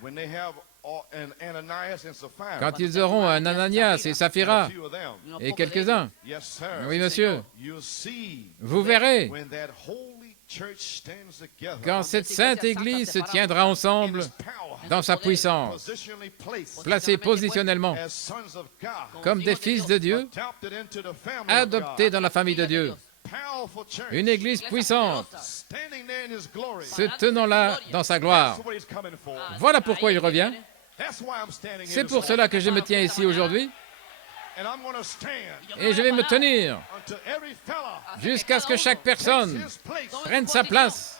when they have an Ananias and Sapphira, quand ils auront un Ananias et Saphira a few of them. et quelques-uns, Yes, sir. oui monsieur, You'll see vous verrez, when that holy church stands together quand cette sainte Église se tiendra ensemble in its power, dans sa puissance, positionally placed placée positionnellement as sons of God, comme des fils de Dieu, adopted into the family of adoptés God. dans la famille de Dieu. Powerful church, Une Église puissante, standing there in his glory. se tenant là dans sa gloire. That's what he's coming for. Voilà pourquoi il revient. That's why I'm standing C'est here pour this cela que je me tiens ici aujourd'hui morning. And I'm going to stand et je vais me tenir until every fella jusqu'à ce que chaque personne takes his place. prenne sa place.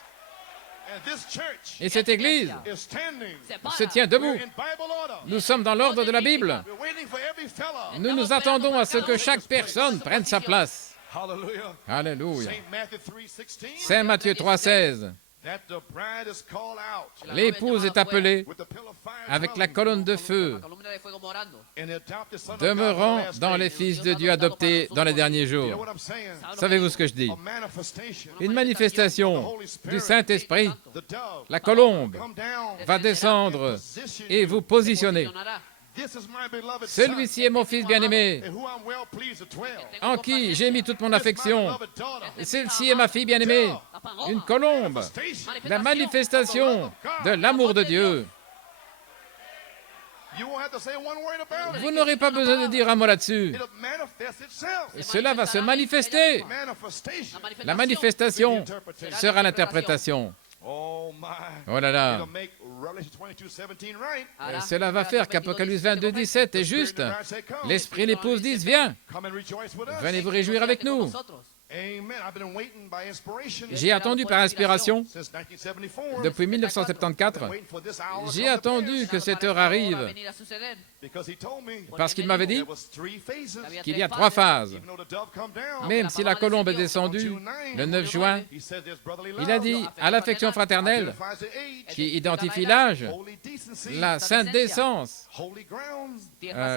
And this church Et cette Église is standing. se tient debout. We're in Bible order. Nous sommes dans l'ordre de la Bible. We're waiting for every fella. Nous nous attendons à ce que chaque personne prenne sa place. Hallelujah. Alléluia. Saint Matthew 3:16. Saint Matthieu 3,16. That the bride is called out L'épouse est appelée with the pillar of fire avec la tongue, colonne de feu, and the adopted son of God demeurant in the last dans days. les fils de Dieu adoptés dans les derniers You know jours. what I'm saying? Savez-vous ce que je dis? A manifestation. Une manifestation du Saint-Esprit, The dove la colombe, come down. va descendre Position et you. vous positionner. This is my beloved son, Celui-ci est mon fils bien-aimé, in who I'm well pleased to dwell. en qui j'ai mis toute mon affection. My beloved daughter. Et celle-ci est ma fille bien-aimée, une colombe, Manifestation. la manifestation de l'amour de Dieu. You won't have to say one word about it. Vous n'aurez pas besoin de dire un mot là-dessus. It'll manifest itself. Et cela va se manifester. Manifestation. La manifestation sera l'interprétation. Oh my. Oh là là. It'll make Revelation 22:17 right. Cela va faire qu'Apocalypse 22, 17 est juste. L'Esprit et l'épouse disent, viens, Come and rejoice with us. venez vous réjouir avec nous. Amen. I've been waiting by inspiration J'ai attendu par inspiration since 1974. depuis 1974. Waiting for this hour to J'ai come to attendu pass. que cette heure arrive Because he told me parce qu'il m'avait dit there was 3 phases. qu'il y a 3 phases. Even though the dove come down, Même si la colombe est descendue le 9 juin, he said there's brotherly love. il a dit à l'affection fraternelle Identifies the age, qui identifie l'âge, holy decency, la sainte décence, holy grounds,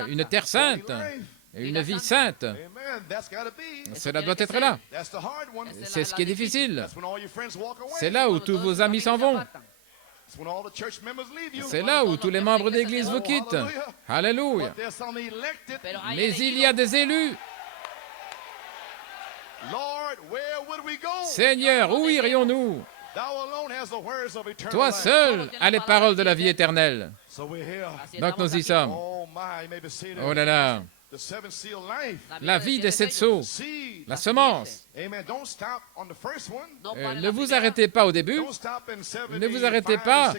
une terre sainte, life. et une vie sainte. Amen. That's gotta be. Cela doit être là. That's the hard one. C'est ce qui est difficile. That's when all your friends walk away. C'est là où tous vos amis s'en vont. That's when all the church members leave you. C'est là où tous les membres d'église vous quittent. Alléluia. But there's some elected. Mais il y a des élus. Lord, where would we go? Seigneur, où irions-nous? Toi seul as les paroles de la vie éternelle. Donc nous y sommes. Oh là là. La vie des 7 sceaux, la semence. Ne vous arrêtez pas au début. Ne vous arrêtez pas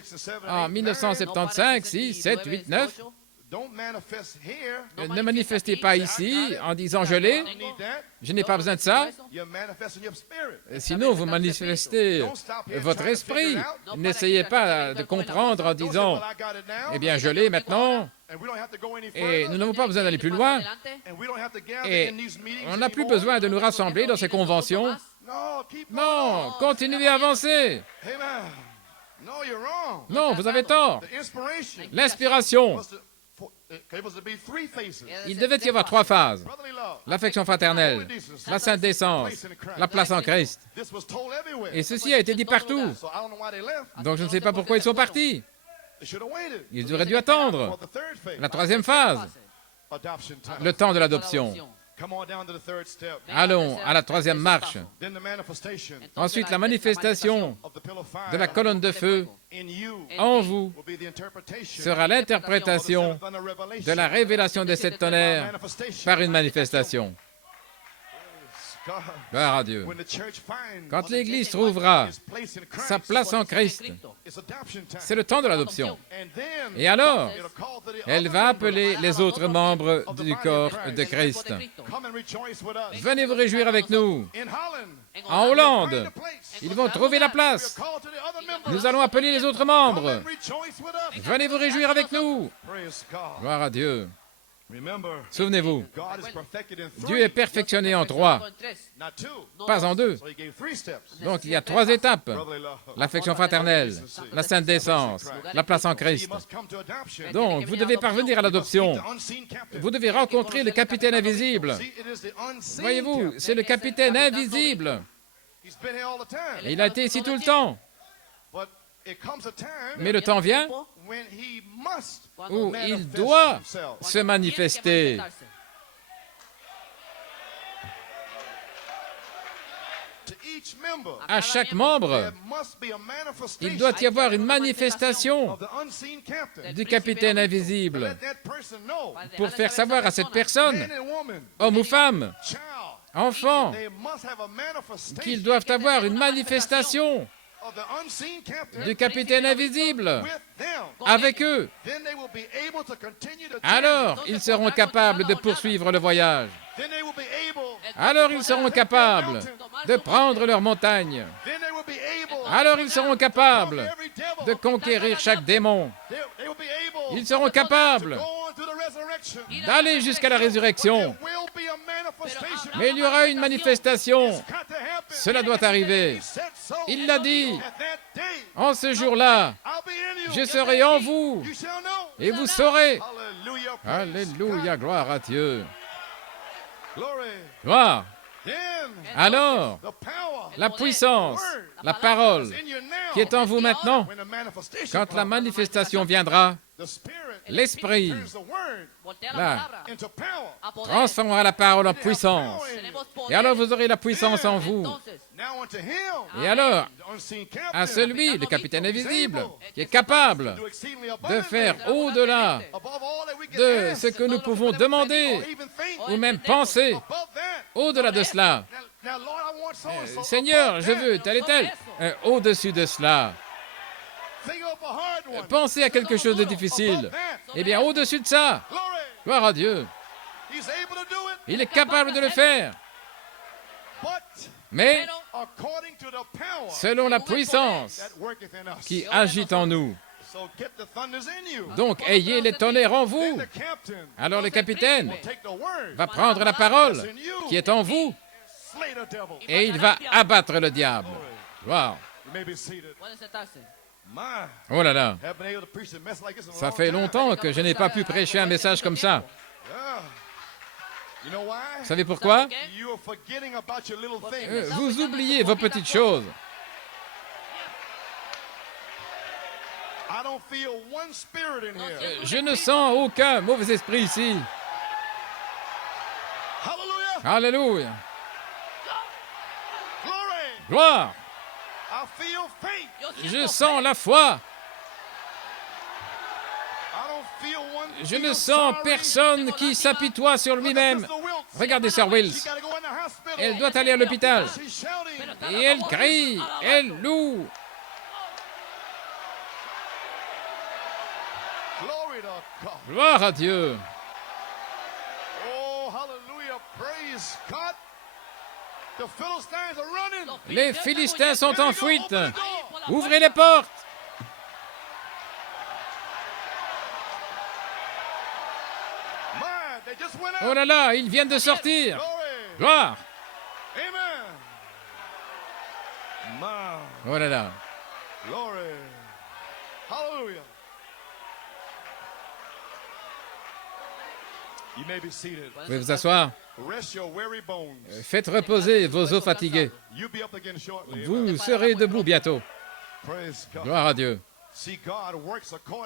en 1975, 6, 7, 8, 9. Ne manifestez pas ici en disant je l'ai. Je n'ai pas besoin de ça. Sinon, vous manifestez votre esprit. N'essayez pas de comprendre en disant eh bien, je l'ai maintenant. Et nous n'avons pas besoin d'aller plus loin. Et on n'a plus besoin de nous rassembler dans ces conventions. Non, continuez à avancer. Non, vous avez tort. L'inspiration. Il devait y avoir 3 phases. L'affection fraternelle, la sainte décence, la place en Christ. Et ceci a été dit partout. Donc je ne sais pas pourquoi ils sont partis. Ils auraient dû attendre la 3e phase, le temps de l'adoption. Allons à la 3e marche. Ensuite, la manifestation de la colonne de feu en vous sera l'interprétation de la révélation des 7 tonnerres par une manifestation. Gloire à Dieu. Quand l'Église trouvera sa place en Christ, c'est le temps de l'adoption. Et alors, elle va appeler les autres membres du corps de Christ. Venez vous réjouir avec nous. En Hollande, ils vont trouver la place. Nous allons appeler les autres membres. Venez vous réjouir avec nous. Gloire à Dieu. Souvenez-vous, Dieu est perfectionné en 3, pas en 2. Donc il y a 3 étapes. L'affection fraternelle, la sainte décence, la place en Christ. Donc vous devez parvenir à l'adoption. Vous devez rencontrer le capitaine invisible. Voyez-vous, c'est le capitaine invisible. Et il a été ici tout le temps. Mais le temps vient où il doit se manifester. À chaque membre, il doit y avoir une manifestation du capitaine invisible pour faire savoir à cette personne, homme ou femme, enfant, qu'ils doivent avoir une manifestation du capitaine invisible avec eux. Alors, ils seront capables de poursuivre le voyage. Alors, ils seront capables de prendre leur montagne. Alors, ils seront capables de conquérir chaque démon. Ils seront capables d'aller jusqu'à la résurrection. Mais il y aura une manifestation. Cela doit arriver. Il l'a dit. En ce jour-là, je serai en vous et vous saurez. Alléluia, gloire à Dieu. Gloire. Alors, la puissance, la parole qui est en vous maintenant, quand la manifestation viendra, l'Esprit là, transformera la parole en puissance. Et alors vous aurez la puissance en vous. Et alors, à celui, le capitaine invisible, qui est capable de faire au-delà de ce que nous pouvons demander ou même penser, au-delà de cela. Seigneur, je veux tel et tel. Au-dessus de cela. Pensez à quelque chose de difficile. Eh bien, au-dessus de ça, gloire à Dieu. Il est capable de le faire. Mais, selon la puissance qui agit en nous. Donc, ayez les tonnerres en vous. Alors le capitaine va prendre la parole qui est en vous et il va abattre le diable. Wow. Oh là là, ça fait longtemps que je n'ai pas pu prêcher un message comme ça. Vous savez pourquoi? Vous oubliez vos petites choses. Je ne sens aucun mauvais esprit ici. Alléluia. Gloire. Je sens la foi. Je ne sens personne qui s'apitoie sur lui-même. Regardez Sir Wills. Elle doit aller à l'hôpital. Et elle crie, elle loue. Gloire à Dieu. Les Philistins sont en fuite. Ouvrez les portes. Oh là là, ils viennent de sortir. Gloire. Oh là là. Vous pouvez vous asseoir. Faites reposer vos os fatigués. Vous serez debout bientôt. Gloire à Dieu.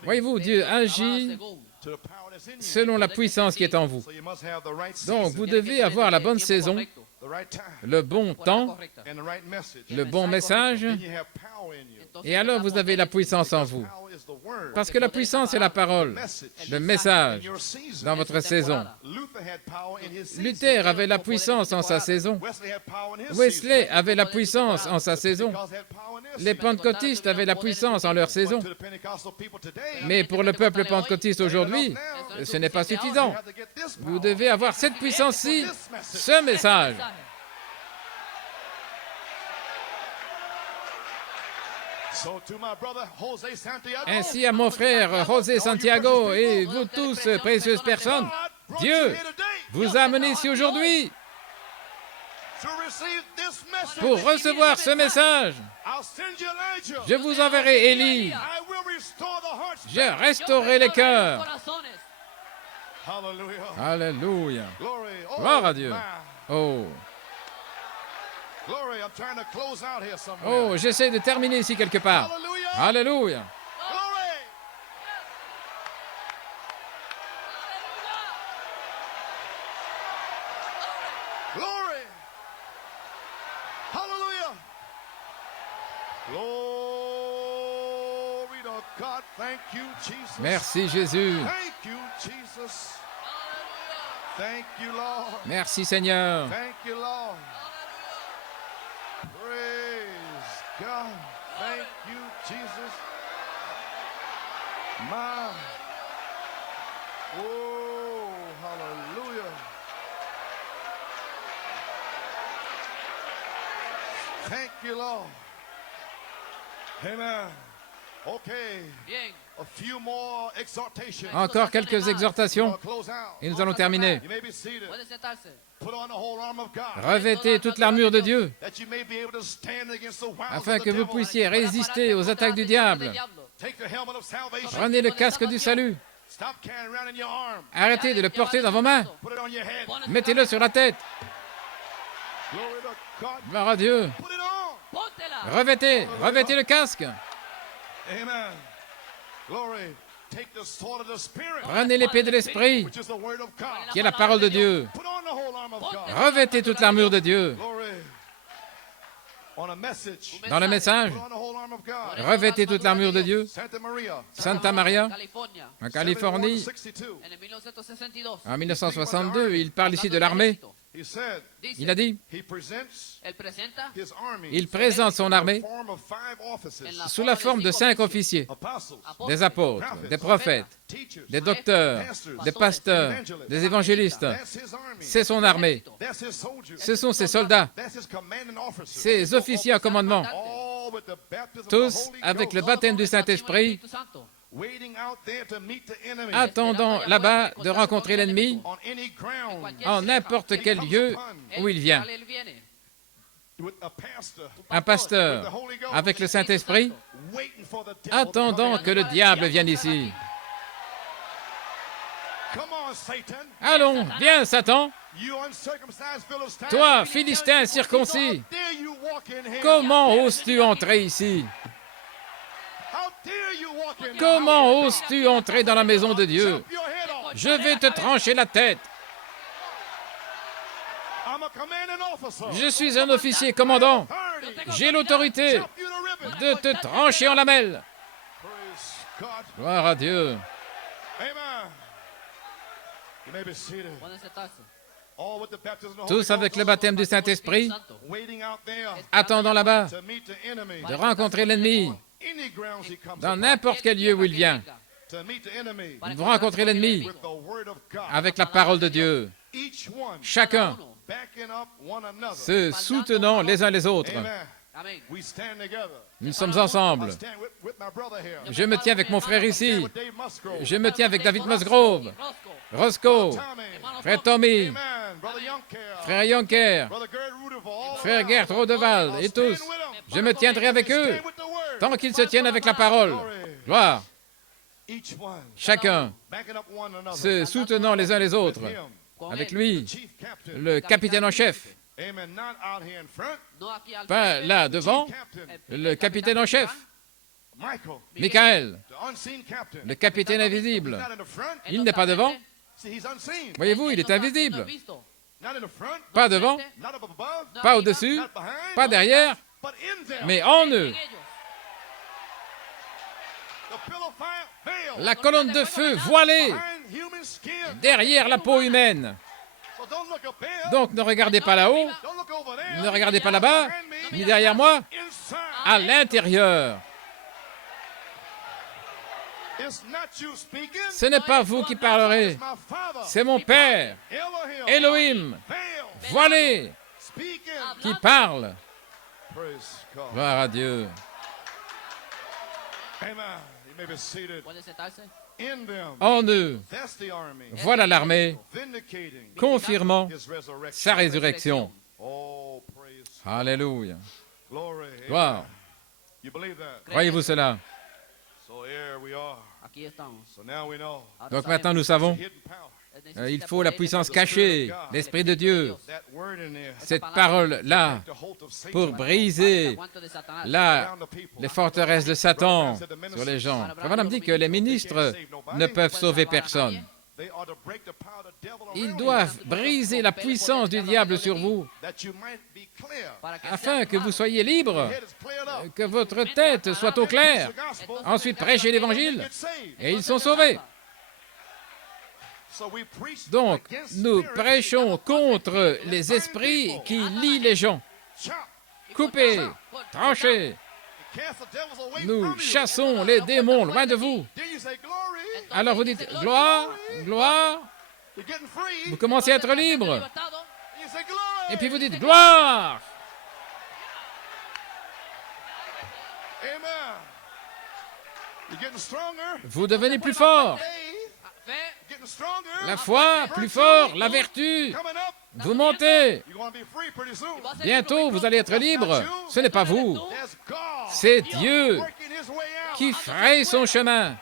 Voyez-vous, Dieu agit selon la puissance qui est en vous. Donc, vous devez avoir la bonne saison, le bon temps, le bon message, et alors vous avez la puissance en vous. Parce que la puissance est la parole, le message dans votre saison. Luther avait la puissance en sa saison. Wesley avait la puissance en sa saison. Les pentecôtistes avaient la puissance en leur saison. Mais pour le peuple pentecôtiste aujourd'hui, ce n'est pas suffisant. Vous devez avoir cette puissance-ci, ce message. Ainsi à mon frère José Santiago et vous tous, précieuses personnes, Dieu vous a amenés ici aujourd'hui pour recevoir ce message. Je vous enverrai Élie. Je restaurerai les cœurs. Alléluia. Gloire à Dieu. Oh. Oh, j'essaie de terminer ici quelque part. Alléluia. Merci Jésus. Merci Seigneur. Praise God. Thank you, Jesus. Oh, hallelujah. Thank you, Lord. Amen. Okay. A few more exhortations. Encore quelques exhortations et nous allons terminer. Revêtez toute l'armure de Dieu afin que vous puissiez résister aux attaques du diable. Prenez le casque du salut. Arrêtez de le porter dans vos mains. Mettez-le sur la tête. Gloire à Dieu. Revêtez le casque. Prenez l'épée de l'Esprit, qui est la parole de Dieu. Revêtez toute l'armure de Dieu. Dans le message, revêtez toute l'armure de Dieu. Santa Maria, en Californie, en 1962, il parle ici de l'armée. Il a dit, il présente son armée sous la forme de 5 officiers, des apôtres, des prophètes, des docteurs, des pasteurs, des évangélistes. C'est son armée. Ce sont ses soldats, ses officiers en commandement, tous avec le baptême du Saint-Esprit, attendant là-bas de rencontrer l'ennemi en n'importe quel lieu où il vient. Un pasteur avec le Saint-Esprit attendant que le diable vienne ici. Allons, viens Satan. Toi, Philistin circoncis, comment oses-tu entrer ici? Comment oses-tu entrer dans la maison de Dieu? Je vais te trancher la tête. Je suis un officier commandant. J'ai l'autorité de te trancher en lamelles. Praise God. Gloire à Dieu. Amen. You may be seated. Pueden sentarse. All with the baptism of the Holy Tous avec Ghost, le baptême du Saint-Esprit, waiting out there attendant là-bas to meet the enemy. de rencontrer l'ennemi Any grounds he comes dans upon, n'importe quel lieu où il vient. to meet the enemy Vous rencontrez l'ennemi with the word of God. avec la parole de Dieu. Each one Chacun backing up one another. se soutenant les uns les autres. Amen. Amén. We stand together. Nous sommes I ensemble. stand with my brother here. Je me tiens avec mon frère I stand ici. with Dave Musgrove. Je me tiens avec David Musgrove, Roscoe. Roscoe, Tommy. frère Tommy, Amen. Brother Youngcare. frère Yonker, Brother Gerd Rudeval. frère Gert Rodewald et tous. Je me tiendrai avec eux tant qu'ils se tiennent avec la parole. Gloire. Each one Chacun backing up one another. se soutenant les uns les autres. With him, Avec lui, chief captain. le capitaine en chef. Amen. Not out here in front. No aquí al Pas frente. là devant, Captain le capitaine en chef. Michael, Michael, the unseen captain. le capitaine He's invisible. not in the front. Il n'est pas devant. See, he's unseen. Voyez-vous, il est No invisible. visto. Not in the front. Pas devant, Not up above. No pas arriba, au-dessus, Not behind. pas derrière, But in them. mais en en eux. ellos. The pillar of fire veil. La colonne de feu voilée Behind human skin. derrière la peau humaine. So don't look up there. Donc ne regardez pas là-haut, Don't look over there. ne regardez pas là-bas, Behind me. ni derrière moi, Inside. à l'intérieur. It's not you speaking. Ce n'est pas vous qui parlerez, It's my Father. c'est mon Père, Elohim. Elohim, Veil. voilé, Speaking. qui parle. Praise God. Gloire à Dieu. Amen. You may be seated. Pueden sentarse. In them. En eux, That's the army. voilà l'armée, Vindicating confirmant his resurrection. sa résurrection. Oh, praise. Alléluia. Glory. Gloire. Amen. You believe that? Croyez-vous cela? So here we are. Aquí estamos. So now we know. Ahora Donc sabemos. maintenant nous savons, Hidden power. il faut la puissance cachée, l'Esprit de Dieu, That word in there. cette parole-là, The hold of Satan pour briser les forteresses de Satan sur les gens. Frère Branham dit que les ministres ne peuvent sauver personne. They are to break the power of the devil Ils around doivent briser la puissance du diable sur vous, you, that you might be clear. afin que vous soyez libres, Head is cleared up. que votre tête soit au clair. The gospel. Ensuite, prêchez l'Évangile, Get saved. et ils sont sauvés. So we preach Donc, against nous spirits prêchons contre les esprits qui lient les gens. chop, Coupez, tranchez. cast the devils away Nous from you. chassons les démons loin de vous. Then you say glory. Alors vous dites gloire, gloire. You're getting free. Vous commencez à être libre. Libertado. You say glory. Et puis vous dites gloire. Amen. You're getting stronger. Vous devenez plus fort. Faith, Fe. getting stronger. La foi, plus fort. La vertu. Coming up. Vous montez. You're going to be free pretty soon. Bientôt, vous allez être libre. Ce n'est pas vous. There's God C'est Dieu working his way out. qui fraye son chemin.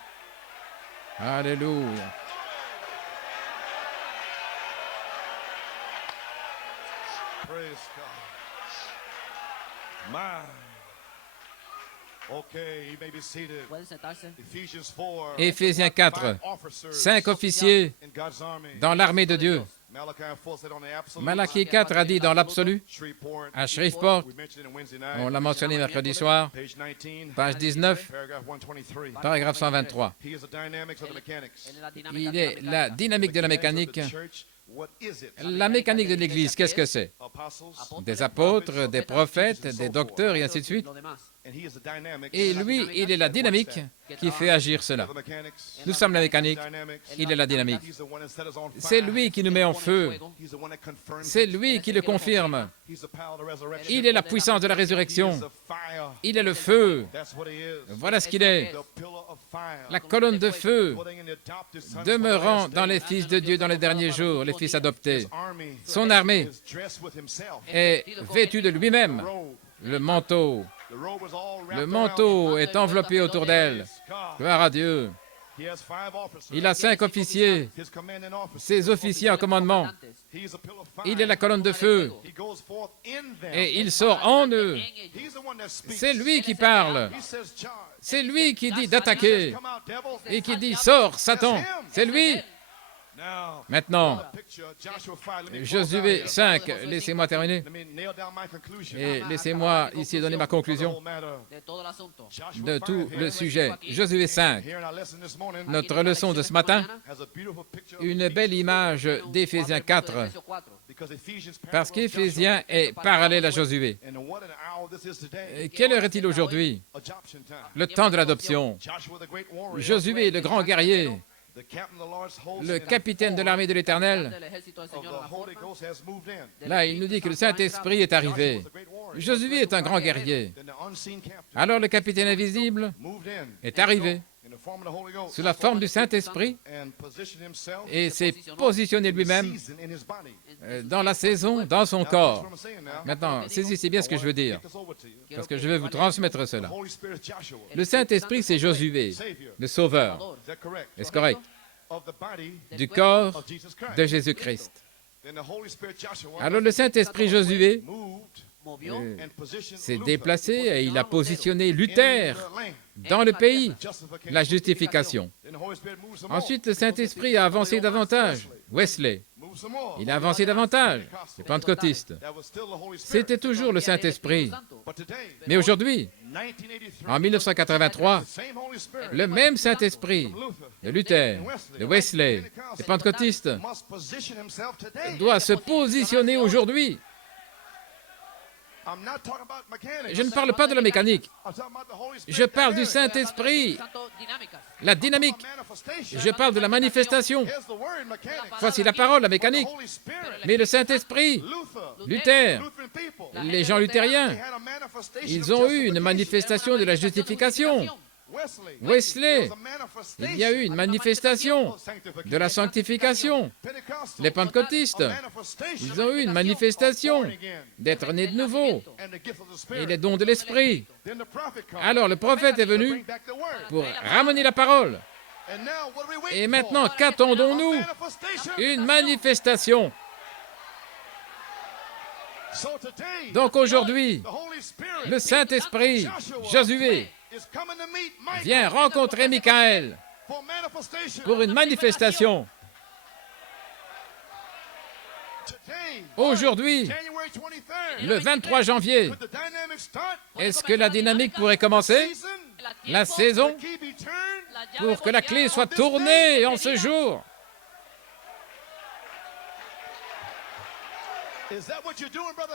Alléluia. Praise God. My. Okay, you may be seated. Pueden sentarse. Ephesians 4. Éphésiens 4. 5 officers 5 officiers in God's army. dans l'armée de Dieu. Malachi 4 said on the absolute. Malachie 4 a dit dans l'absolu. Shreveport. À Shreveport, We mentioned it Wednesday night. on l'a mentionné mercredi soir, Page 19. page 19, Paragraph 123. paragraphe 123. He is the dynamics of the mechanics. Él es la dinámica Il est la dynamique de la mécanique. The church, what is it? La mécanique de l'Église, qu'est-ce que c'est? Apostles. Des apôtres, des prophètes, des docteurs et ainsi de suite. lo demás. And he is the dynamics Et lui, il est la dynamique qui fait agir cela. of the mechanics. Nous sommes la mécanique, Dynamics. il est la dynamique. He's the one that set us on fire. C'est lui qui nous met en feu. He's the one that confirms C'est it. lui qui le confirme. He's the power of the resurrection. Il est la puissance de la He résurrection. is the fire. Il est le feu. That's what he is. Voilà ce qu'il est. The pillar of fire. La colonne de feu, Putting in the adopted sons demeurant for the last dans les days. fils de Dieu dans les derniers jours, les fils adoptés. His army Son armée is dressed with himself. est vêtue de lui-même. Robe. Le manteau. The robe is all wrapped Le around manteau him. est enveloppé autour d'elle. Praise God. Gloire à Dieu. He has 5 officers. Il a 5 officiers, His commanding officer. ses officiers en commandement. He's a pillar of fire. Il est la colonne de feu He goes forth in them. et il sort en eux. He's the one that speaks. C'est lui qui parle. He says charge. C'est lui qui dit d'attaquer Come out, devil. et qui dit sors, Satan. C'est lui. Maintenant, Josué 5, laissez-moi terminer. Et laissez-moi ici donner ma conclusion de tout le sujet. Josué 5, notre leçon de ce matin, une belle image d'Éphésiens 4, parce qu'Éphésiens est parallèle à Josué. Et quelle heure est-il aujourd'hui? Le temps de l'adoption. Josué est le grand guerrier, le capitaine de l'armée de l'Éternel. Là, il nous dit que le Saint-Esprit est arrivé. Josué est un grand guerrier. Alors le capitaine invisible est arrivé sous la forme du Saint-Esprit et s'est positionné lui-même dans la saison, dans son corps. Maintenant, saisissez bien ce que je veux dire, parce que je vais vous transmettre cela. Le Saint-Esprit, c'est Josué, le Sauveur. Est-ce correct? Du corps de Jésus-Christ. Alors le Saint-Esprit Josué s'est déplacé et il a positionné Luther dans le pays, la justification. Ensuite, le Saint-Esprit a avancé davantage. Wesley, il a avancé davantage. Les pentecôtistes. C'était toujours le Saint-Esprit. Mais aujourd'hui, en 1983, le même Saint-Esprit de Luther, de Wesley, des pentecôtistes, doit se positionner aujourd'hui. Je ne parle pas de la mécanique. Je parle du Saint-Esprit, la dynamique. Je parle de la manifestation. Voici la parole, la mécanique. Mais le Saint-Esprit, Luther, les gens luthériens, ils ont eu une manifestation de la justification. Wesley, il y a eu une manifestation de la sanctification. Les pentecôtistes, ils ont eu une manifestation d'être nés de nouveau et les dons de l'Esprit. Alors le prophète est venu pour ramener la parole. Et maintenant, qu'attendons-nous? Une manifestation. Donc aujourd'hui, le Saint-Esprit, Josué, vient rencontrer Michaël pour une manifestation. Aujourd'hui, le 23 janvier, est-ce que la dynamique pourrait commencer? La saison? Pour que la clé soit tournée en ce jour.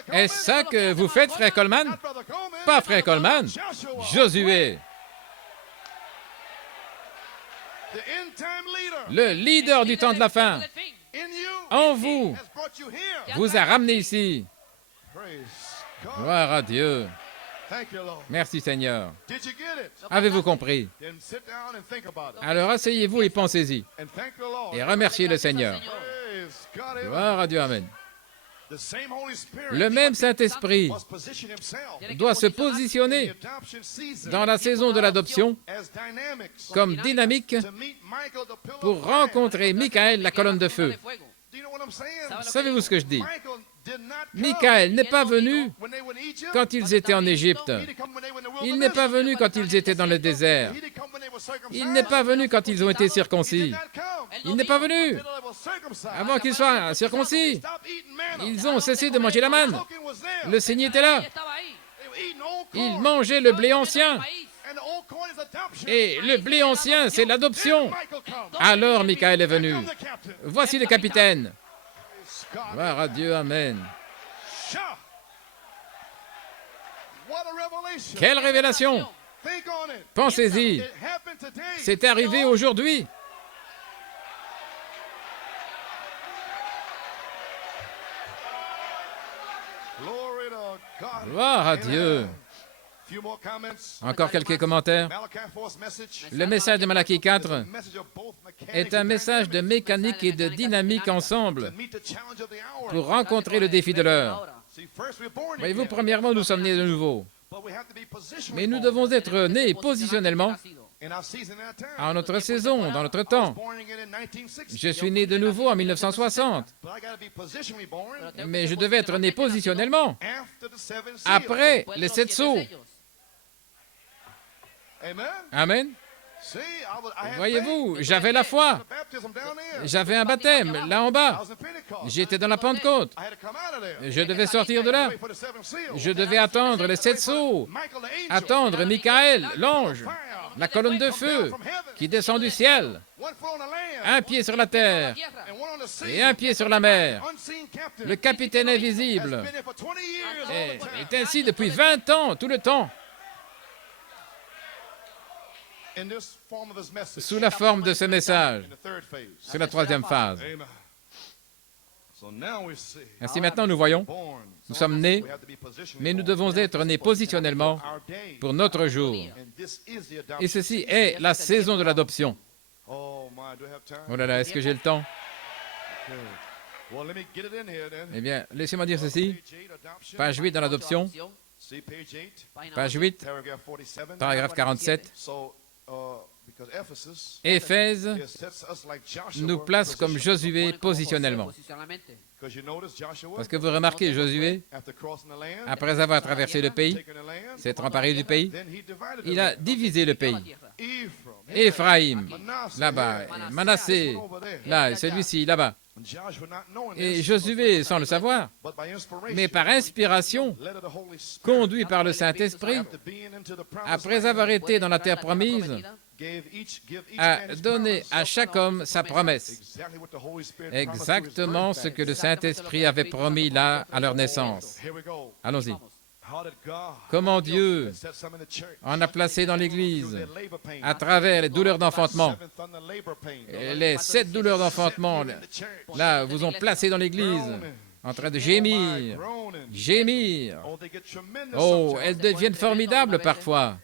Est-ce ça que vous faites, frère Coleman? Pas frère Coleman, Josué. Le leader du temps de la fin, en vous, vous a ramené ici. Gloire à Dieu. Merci Seigneur. Avez-vous compris? Alors asseyez-vous et pensez-y. Et remerciez le Seigneur. Gloire à Dieu, Amen. Le même Saint-Esprit doit se positionner dans la saison de l'adoption comme dynamique pour rencontrer Michaël, la colonne de feu. Savez-vous ce que je dis? Michaël n'est pas venu quand ils étaient en Égypte. Il n'est pas venu quand ils étaient dans le désert. Il n'est pas venu quand ils ont été circoncis. Il n'est pas venu avant qu'ils soient circoncis. Ils ont cessé de manger la manne. Le signe était là. Ils mangeaient le blé ancien. Et le blé ancien, c'est l'adoption. Alors Michaël est venu. Voici le capitaine. Gloire à Dieu, Amen. Quelle révélation! Pensez-y. C'est arrivé aujourd'hui. Gloire à Dieu. Encore quelques commentaires. Le message de Malachie 4 est un message de mécanique et de dynamique ensemble pour rencontrer le défi de l'heure. Voyez-vous, premièrement, nous sommes nés de nouveau. Mais nous devons être nés positionnellement en notre saison, dans notre temps. Je suis né de nouveau en 1960, mais je devais être né positionnellement après les 7 sceaux. Amen. Voyez-vous, j'avais la foi. J'avais un baptême là en bas. J'étais dans la Pentecôte. Je devais sortir de là. Je devais attendre les 7 sceaux, attendre Michael, l'ange, la colonne de feu qui descend du ciel. Un pied sur la terre et un pied sur la mer. Le capitaine invisible est ainsi depuis 20 ans, tout le temps, sous la forme de ce message. C'est la 3e phase. Ainsi maintenant nous voyons, nous sommes nés, mais nous devons être nés positionnellement pour notre jour. Et ceci est la saison de l'adoption. Oh là là, est-ce que j'ai le temps? Eh bien, laissez-moi dire ceci. Page 8 dans l'adoption. Page 8, paragraphe 47. Éphèse nous place comme Josué positionnellement. Parce que vous remarquez, Josué, après avoir traversé le pays, s'être emparé du pays, il a divisé le pays. Éphraïm, là-bas, Manassé, là, et celui-ci, là-bas. Et Josué, sans le savoir, mais par inspiration, conduit par le Saint-Esprit, après avoir été dans la terre promise, a donné à chaque homme sa promesse. Exactement ce que le Saint-Esprit avait promis là à leur naissance. Allons-y. Comment Dieu en a placé dans l'Église à travers les douleurs d'enfantement. Les 7 douleurs d'enfantement, là, vous ont placé dans l'Église en train de gémir, gémir. Oh, elles deviennent formidables parfois.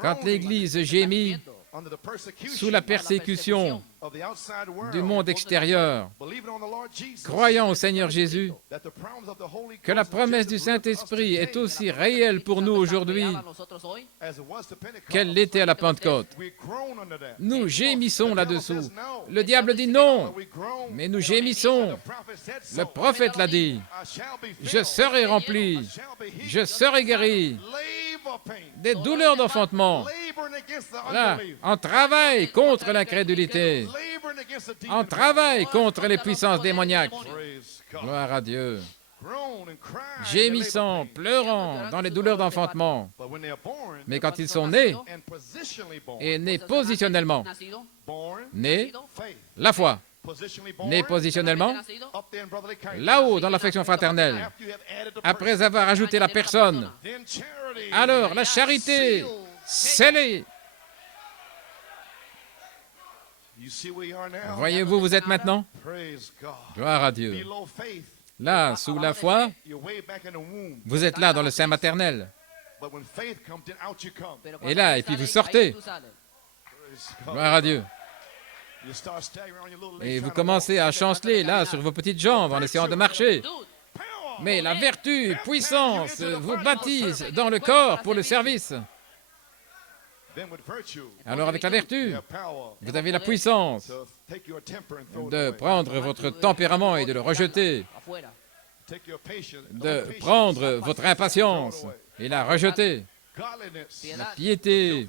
Quand l'Église gémit sous la persécution du monde extérieur, croyant au Seigneur Jésus, que la promesse du Saint-Esprit est aussi réelle pour nous aujourd'hui qu'elle l'était à la Pentecôte. Nous gémissons là-dessous. Le diable dit non, mais nous gémissons. Le prophète l'a dit. Je serai rempli, je serai guéri des douleurs d'enfantement. Là, en travail contre l'incrédulité, en travail contre les puissances démoniaques. Gloire à Dieu. Gémissant, pleurant dans les douleurs d'enfantement. Mais quand ils sont nés, et nés positionnellement, nés, la foi, nés positionnellement, là-haut dans l'affection fraternelle, après avoir ajouté la personne, alors la charité scellée. Voyez-vous, vous êtes maintenant? Gloire à Dieu. Là, sous la foi, vous êtes là dans le sein maternel. Et là, et puis vous sortez. Gloire à Dieu. Et vous commencez à chanceler là sur vos petites jambes en essayant de marcher. Mais la vertu, puissance, vous baptise dans le corps pour le service. Alors avec la vertu, vous avez la puissance de prendre votre tempérament et de le rejeter, de prendre votre impatience et la rejeter. La piété,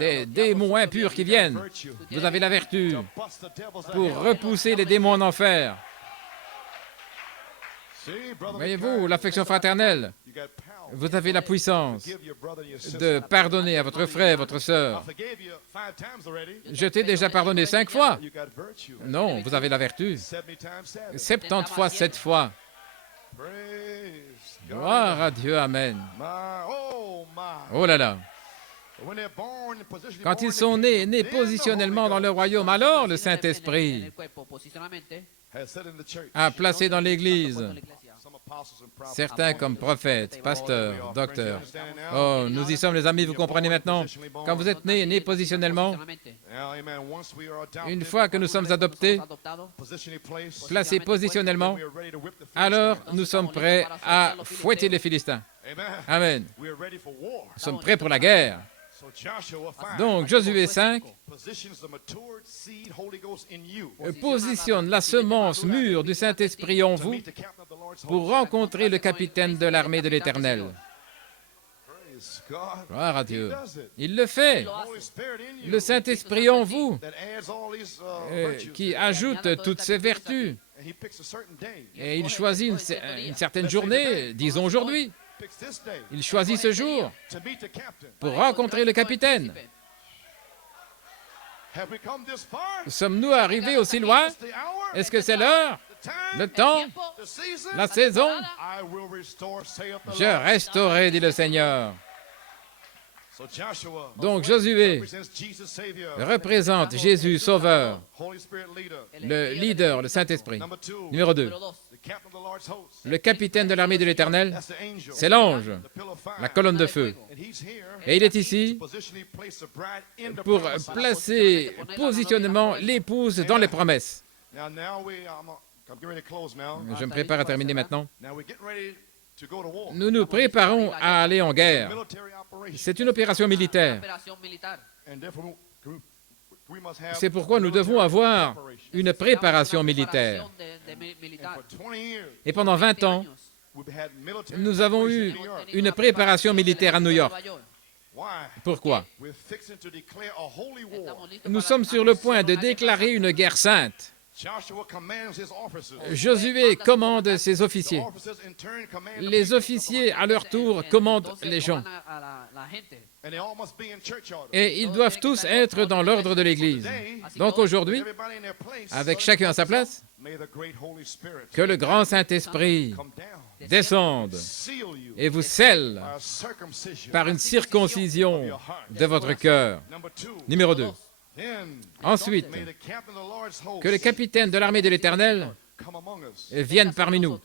des démons impurs qui viennent. Vous avez la vertu pour repousser les démons en enfer. Voyez-vous, l'affection fraternelle, vous avez la puissance de pardonner à votre frère, votre sœur. Je t'ai déjà pardonné 5 fois. Non, vous avez la vertu. 70 fois, 7 fois. Gloire à Dieu, Amen. Oh là là. Quand ils sont nés positionnellement dans le royaume, alors le Saint-Esprit a placé dans l'Église certains comme prophètes, pasteurs, docteurs. Oh, nous y sommes les amis, vous comprenez maintenant? Quand vous êtes nés positionnellement, une fois que nous sommes adoptés, placés positionnellement, alors nous sommes prêts à fouetter les Philistins. Amen. Nous sommes prêts pour la guerre. Donc, Josué 5 positionne la semence mûre du Saint-Esprit en vous pour rencontrer le capitaine de l'armée de l'Éternel. Praise God. Gloire à He Dieu. does it. Il le fait. The Holy Spirit in you Le Saint-Esprit en vous, that adds all these virtues qui to it. ajoute toutes ces vertus. And he picks a certain day. Et il choisit une certaine journée, disons aujourd'hui. Picks this day Il choisit ce jour to meet the captain. pour rencontrer le capitaine. Have we come this far? Sommes-nous arrivés aussi loin? It's the hour, Est-ce que c'est l'heure, the time, le temps, the season. la saison? I will restore, saith the Je Lord. restaurerai, dit le Seigneur. So Joshua Donc Josué represents Jesus Savior, représente Jésus Sauveur, Holy Spirit leader. le leader, le Saint-Esprit. Number 2, Numéro 2, the captain of the Lord's host. le capitaine de l'armée de l'Éternel, That's the angel. c'est l'ange, The pillar of fire. la colonne de feu. And he's here Et il est ici to positionally place the bride in the pour promised land. placer positionnement l'épouse dans les promesses. Now I'm getting ready to close now. Je me prépare à terminer maintenant. Now we're getting ready to go to war. Nous nous préparons à aller en guerre. Military operation. C'est une opération militaire. And therefore we must have C'est pourquoi nous devons avoir une préparation militaire. And for 20 years Et pendant 20 ans, we've had military nous avons eu operations in New York. une préparation militaire à New York. Why? Pourquoi? We're fixing to declare a holy war. Nous sommes sur le point de déclarer une guerre sainte. Joshua commands his officers. Josué commande ses The officiers. officers in turn command the Les people. officiers, à leur tour, commandent les gens. And they all must be in church order. Et ils doivent tous être dans l'ordre de l'Église. Donc aujourd'hui, Everybody in their place. avec chacun à sa place, May the great Holy Spirit que le grand Saint-Esprit come down, descende seal you et vous scelle by a circumcision par une circoncision de votre cœur. Number 2. Numéro 2. Then Ensuite, may the captain of the Lord's host que le capitaine de l'armée de l'Éternel come among us vienne parmi nous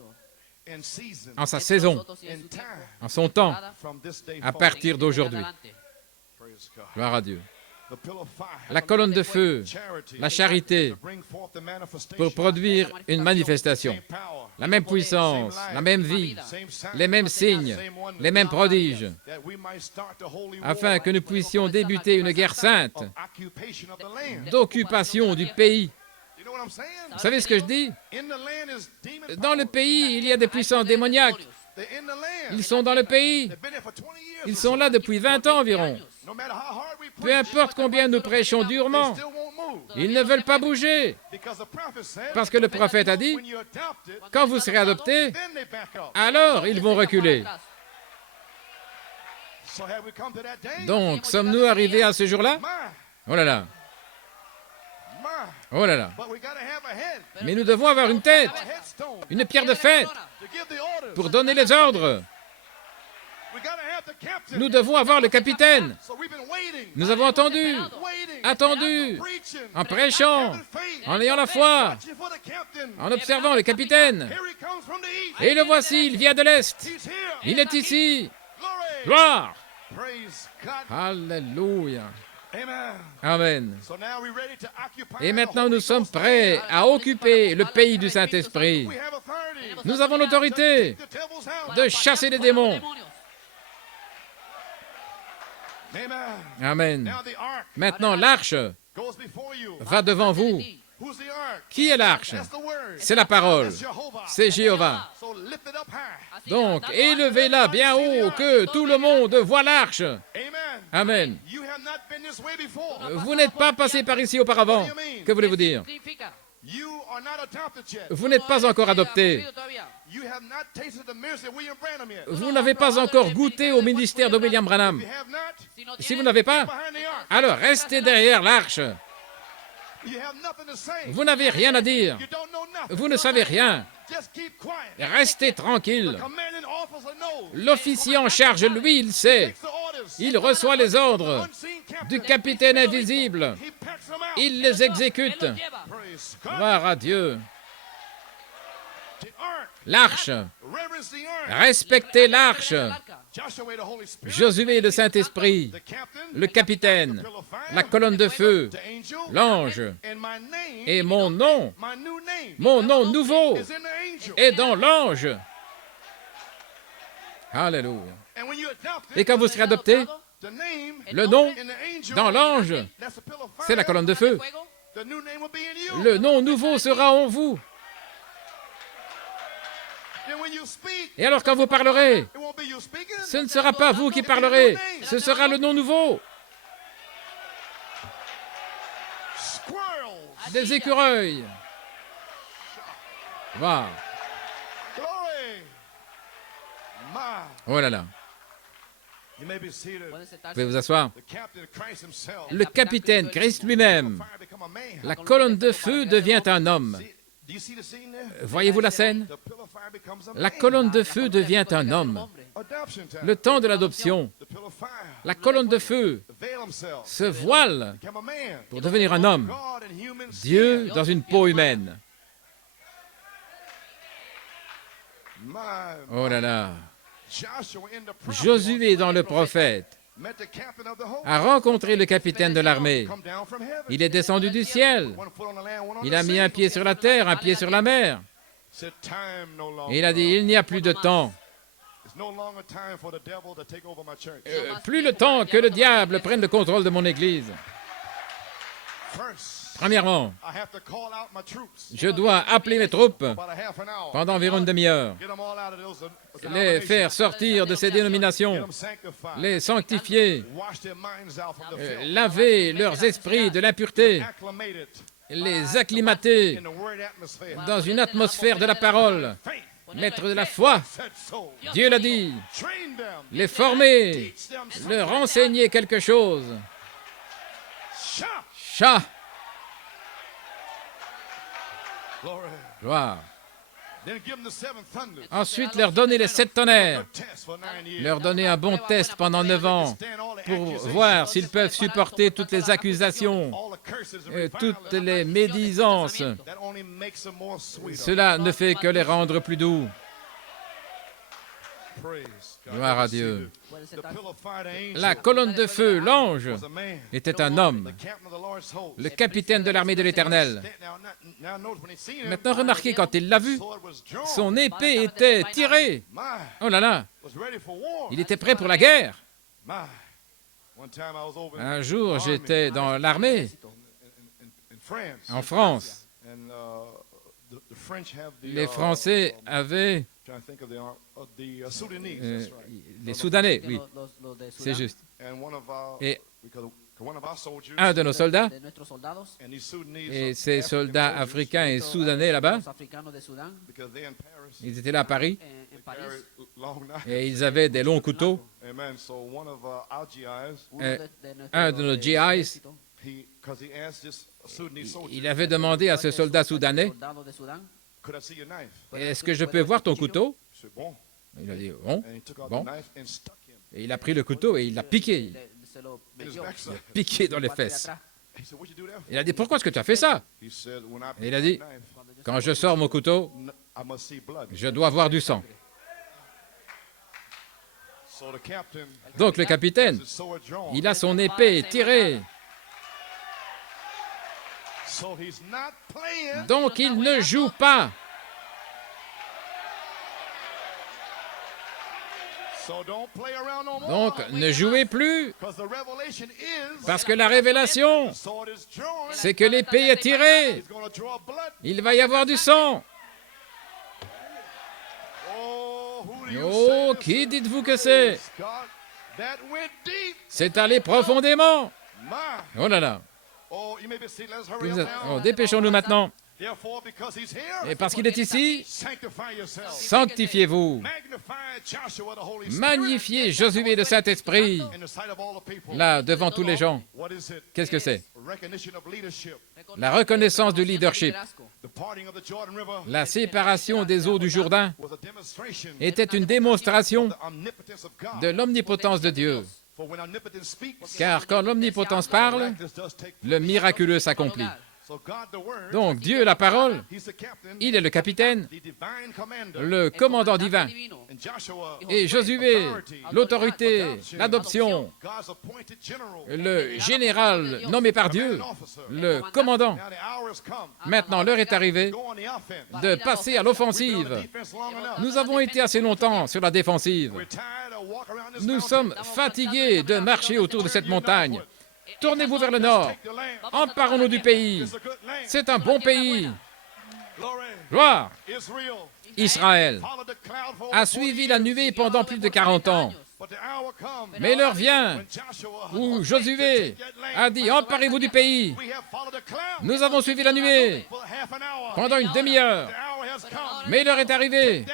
in season, en sa saison, in time, en son temps, from this day à forward. partir d'aujourd'hui. Praise God. Gloire à Dieu. The pillar of fire, La colonne de feu, charity, la charité, to bring forth the manifestation, pour produire une manifestation. same power, La même puissance, la même vie, same sign, les mêmes signes, same wonder, les mêmes prodiges, that we might start the holy afin war que nous puissions débuter une guerre sainte of occupation of the land. d'occupation du pays. You know what I'm saying? Vous savez ce que je dis? In the land is demon Dans le power. pays, il y a des puissances démoniaques. They're in the land. Ils sont dans le pays. They've been there for 20 years. Ils sont là depuis 20 ans environ. No matter how hard we Peu preach, importe combien nous prêchons they durement, still won't move. ils ne veulent pas bouger. Because the prophet said, Parce que le prophète a dit, when you're adopted, quand vous serez adoptés, then they back up. alors ils vont reculer. So have we come to that day? Donc, sommes-nous arrivés à ce jour-là? My, Oh là là, my. oh là là. But we gotta have a head, Mais nous devons avoir une tête, a headstone une pierre de fête, to give the orders. pour donner les ordres. We gotta have the captain. Nous devons avoir le capitaine. So we've been waiting, Nous avons entendu, waiting, attendu, preaching, en prêchant, having faith, en ayant la foi, watching for the captain. en observant le capitaine. Here he comes from the east. Et le voici, il vient de l'Est. He's here. Il est ici. Glory. Gloire. Praise God. Alléluia. Amen. Amen. So now we're ready to occupy Et the maintenant, Holy nous sommes Ghost prêts land. à occuper le pays du Saint-Esprit. We have authority Nous avons l'autorité to devil's house. de chasser les démons. Amen. Amen. Now the ark Maintenant, l'arche goes before you. va devant vous. Who's the ark? Qui est l'arche? That's the word. C'est la parole. That's Jehovah. C'est Jéhovah. So lift it up high. Donc, élevez-la bien haut, que tout le monde voit l'arche. Amen. Amen. You have not been this way before. Vous n'êtes pas passé par ici auparavant. Que voulez-vous dire? You are not adopted yet. Vous n'êtes pas encore adopté. You have not tasted the ministry of William Branham yet. Vous n'avez pas encore goûté au ministère de William Branham. You have not. Si vous n'avez pas, Behind the ark. alors restez derrière l'arche. You have nothing to say. Vous n'avez rien à dire. You don't know nothing. Vous ne savez rien. Just keep quiet. Restez tranquille. Commanding officer knows. L'officier en charge, lui, il sait. Takes the orders. Il reçoit les ordres Unseen captain. du capitaine invisible. He packs them out. Il les exécute. Praise God. Gloire à Dieu. The ark. L'arche. Reverence the ark. Respectez l'arche. Joshua, the Holy Spirit. Josué, le Saint-Esprit. The captain. Le capitaine. The pillar of fire. La colonne de feu. The angel. L'ange. And my name. Et mon nom, My new name. mon nom nouveau, Is in the angel. est dans l'ange. Alléluia. And when you adopt Et it, quand vous serez adopté, the name le nom in the angel. dans l'ange, That's the pillar of fire. c'est la colonne de feu. The new name will be in you. Le nom nouveau sera en vous. Et alors quand vous parlerez, ce ne sera pas vous qui parlerez, ce sera le nom nouveau. Des écureuils. Wow. Oh là là. Vous pouvez vous asseoir. Le capitaine Christ lui-même, la colonne de feu devient un homme. Voyez-vous la scène? La colonne de feu devient un homme. Le temps de l'adoption, la colonne de feu se voile pour devenir un homme. Dieu dans une peau humaine. Oh là là. Josué dans le prophète a rencontré le capitaine de l'armée. Il est descendu du ciel. Il a mis un pied sur la terre, un pied sur la mer. Et il a dit, il n'y a plus de temps. Plus le temps que le diable prenne le contrôle de mon Église. Premièrement, je dois appeler mes troupes pendant environ une demi-heure, les faire sortir de ces dénominations, les sanctifier, laver leurs esprits de l'impureté, les acclimater dans une atmosphère de la parole, mettre de la foi. Dieu l'a dit, les former, leur enseigner quelque chose. Chat. Gloire. Ensuite, leur donner les 7 tonnerres. Leur donner un bon test pendant 9 ans pour voir s'ils peuvent supporter toutes les accusations, toutes les médisances. Cela ne fait que les rendre plus doux. Gloire à Dieu. La colonne de feu, l'ange, était un homme, le capitaine de l'armée de l'Éternel. Maintenant, remarquez, quand il l'a vu, son épée était tirée. Oh là là, il était prêt pour la guerre. Un jour, j'étais dans l'armée, en France. Les Français avaient... les Soudanais, oui, c'est juste. Et un de nos soldats, et ces soldats africains et soudanais là-bas, ils étaient là à Paris, et ils avaient des longs couteaux. Un de nos GIs, il avait demandé à ce soldat soudanais, est-ce que je peux voir ton couteau? Il a dit, bon, bon. Et il a pris le couteau et il l'a piqué. Il l'a piqué dans les fesses. Il a dit, pourquoi est-ce que tu as fait ça? Et il a dit, quand je sors mon couteau, je dois voir du sang. Donc le capitaine, il a son épée tirée. Donc il ne joue pas. Donc ne jouez plus, parce que la révélation, c'est que l'épée est tirée. Il va y avoir du sang. Oh, qui dites-vous que c'est? C'est allé profondément. Oh là là. Oh, dépêchons-nous maintenant. Et parce qu'il est ici, sanctifiez-vous. Magnifiez Josué le Saint-Esprit, là, devant tous les gens. Qu'est-ce que c'est? La reconnaissance du leadership. La séparation des eaux du Jourdain était une démonstration de l'omnipotence de Dieu. Car quand l'omnipotence parle, le miraculeux s'accomplit. Donc Dieu, la parole, il est le capitaine, le commandant divin. Et Josué, l'autorité, l'adoption, le général nommé par Dieu, le commandant. Maintenant, l'heure est arrivée de passer à l'offensive. Nous avons été assez longtemps sur la défensive. Nous sommes fatigués de marcher autour de cette montagne. Tournez-vous vers le nord. Emparons-nous du pays. C'est un bon pays. Gloire. Israël a suivi la nuée pendant plus de 40 ans. Mais l'heure vient où Josué a dit « Emparez-vous du pays ». Nous avons suivi la nuée pendant une demi-heure. Mais l'heure est arrivée.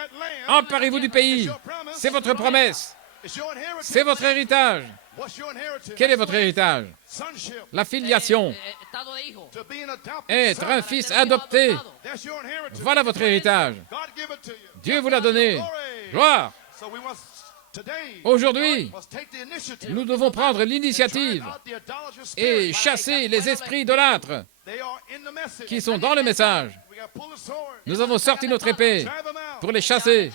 Emparez-vous du pays. C'est votre promesse. C'est votre héritage. Quel est votre héritage? La filiation. Être un fils adopté. Voilà votre héritage. Dieu vous l'a donné. Gloire. Aujourd'hui, nous devons prendre l'initiative et chasser les esprits idolâtres qui sont dans le message. Nous avons sorti notre épée pour les chasser.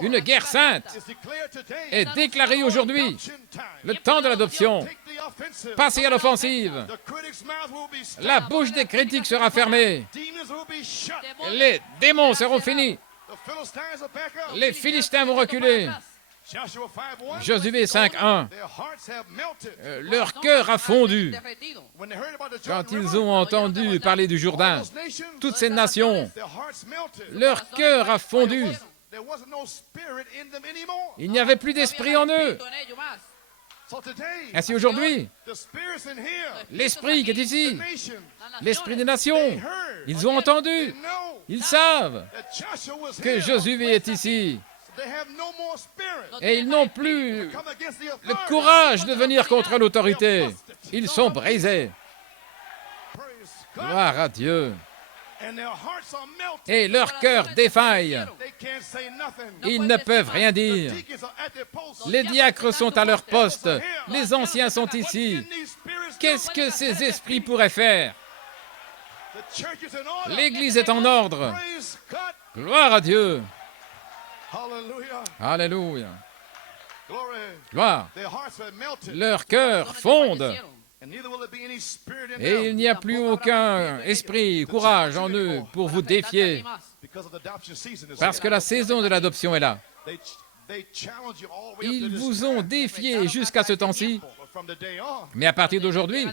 Une guerre sainte est déclarée aujourd'hui. Le temps de l'adoption. Passez à l'offensive. La bouche des critiques sera fermée. Les démons seront finis. Les Philistins vont reculer. Josué 5:1. Leur cœur a fondu quand ils ont entendu parler du Jourdain. Toutes ces nations, leur cœur a fondu. Il n'y avait plus d'esprit en eux. Ainsi aujourd'hui, l'esprit qui est ici, l'esprit des nations, ils ont entendu, ils savent que Josué est ici. Et ils n'ont plus le courage de venir contre l'autorité. Ils sont brisés. Gloire à Dieu. Et leur cœur défaille. Ils ne peuvent rien dire. Les diacres sont à leur poste. Les anciens sont ici. Qu'est-ce que ces esprits pourraient faire? L'Église est en ordre. Gloire à Dieu. Alléluia. Gloire. Leur cœur fonde. Et il n'y a plus aucun esprit, courage en eux pour vous défier. Parce que la saison de l'adoption est là. Ils vous ont défié jusqu'à ce temps-ci. Mais à partir d'aujourd'hui,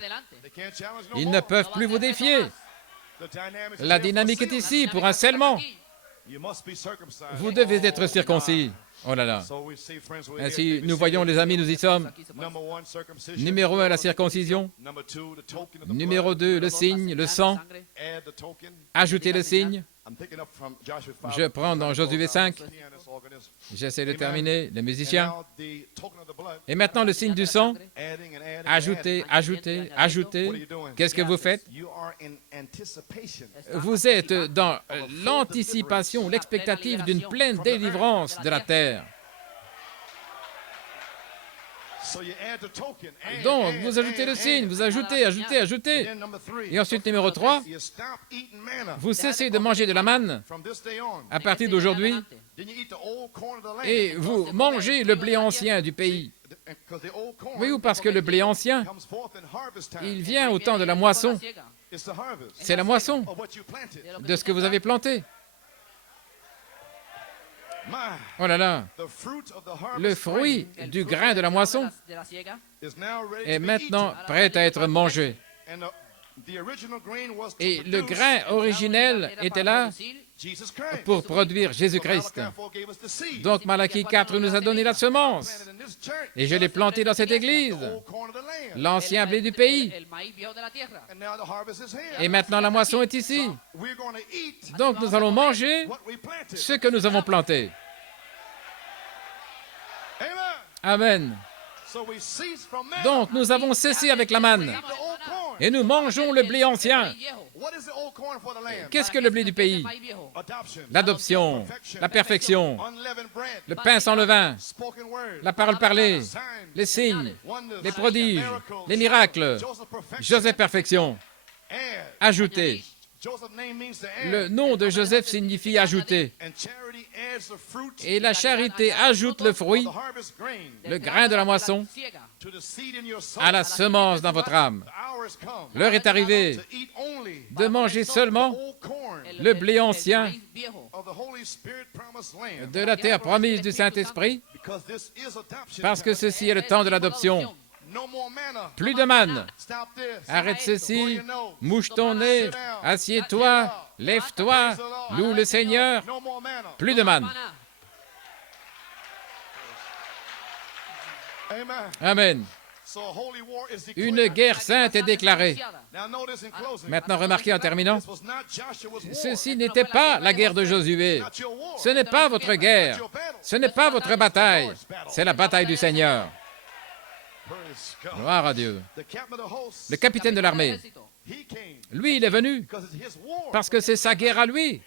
ils ne peuvent plus vous défier. La dynamique est ici pour un scellement. Vous devez être circoncis. Oh là là. Ainsi, nous voyons les amis, nous y sommes. Numéro 1, la circoncision. Numéro 2, le signe, le sang. Ajoutez le signe. Je prends dans Josué 5. J'essaie de terminer, les musiciens. Et maintenant, le signe du sang. Ajoutez, ajoutez, ajoutez. Qu'est-ce que vous faites? Vous êtes dans l'anticipation, l'expectative d'une pleine délivrance de la terre. Donc, vous ajoutez le signe, vous ajoutez, ajoutez, ajoutez. Et ensuite, numéro 3, vous cessez de manger de la manne à partir d'aujourd'hui et vous mangez le blé ancien du pays. Oui, ou parce que le blé ancien, il vient au temps de la moisson. C'est la moisson de ce que vous avez planté. Oh là là, le fruit du grain de la moisson est maintenant prêt à être mangé. Et le grain originel était là pour produire Jésus-Christ. Donc Malachie 4 nous a donné la semence. Et je l'ai plantée dans cette église, l'ancien blé du pays. Et maintenant la moisson est ici. Donc nous allons manger ce que nous avons planté. Amen. Donc nous avons cessé avec la manne. Et nous mangeons le blé ancien. Qu'est-ce que le blé du pays? L'adoption, la perfection, le pain sans levain, la parole parlée, les signes, les prodiges, les miracles. Joseph perfection. Ajouter. Le nom de Joseph signifie ajouter. Et la charité ajoute le fruit, le grain de la moisson, à la semence dans votre âme. L'heure est arrivée de manger seulement le blé ancien de la terre promise du Saint-Esprit, parce que ceci est le temps de l'adoption. Plus de manne. Arrête ceci, mouche ton nez, assieds-toi, Lève-toi, loue le Seigneur. No more manna. Plus de manne. Mana. Amen. Amen. So a holy war is declared. Une guerre sainte est déclarée. Now notice in closing. Maintenant, remarquez en terminant, This was not Joshua's war. ceci n'était pas la guerre de Josué. Not your war. Ce n'est pas votre guerre. Ce n'est pas votre bataille. C'est la bataille du Seigneur. Praise God. Gloire à Dieu. The captain of the host, Le capitaine de l'armée, he came lui, il est venu because it's his war. parce que c'est sa guerre à lui.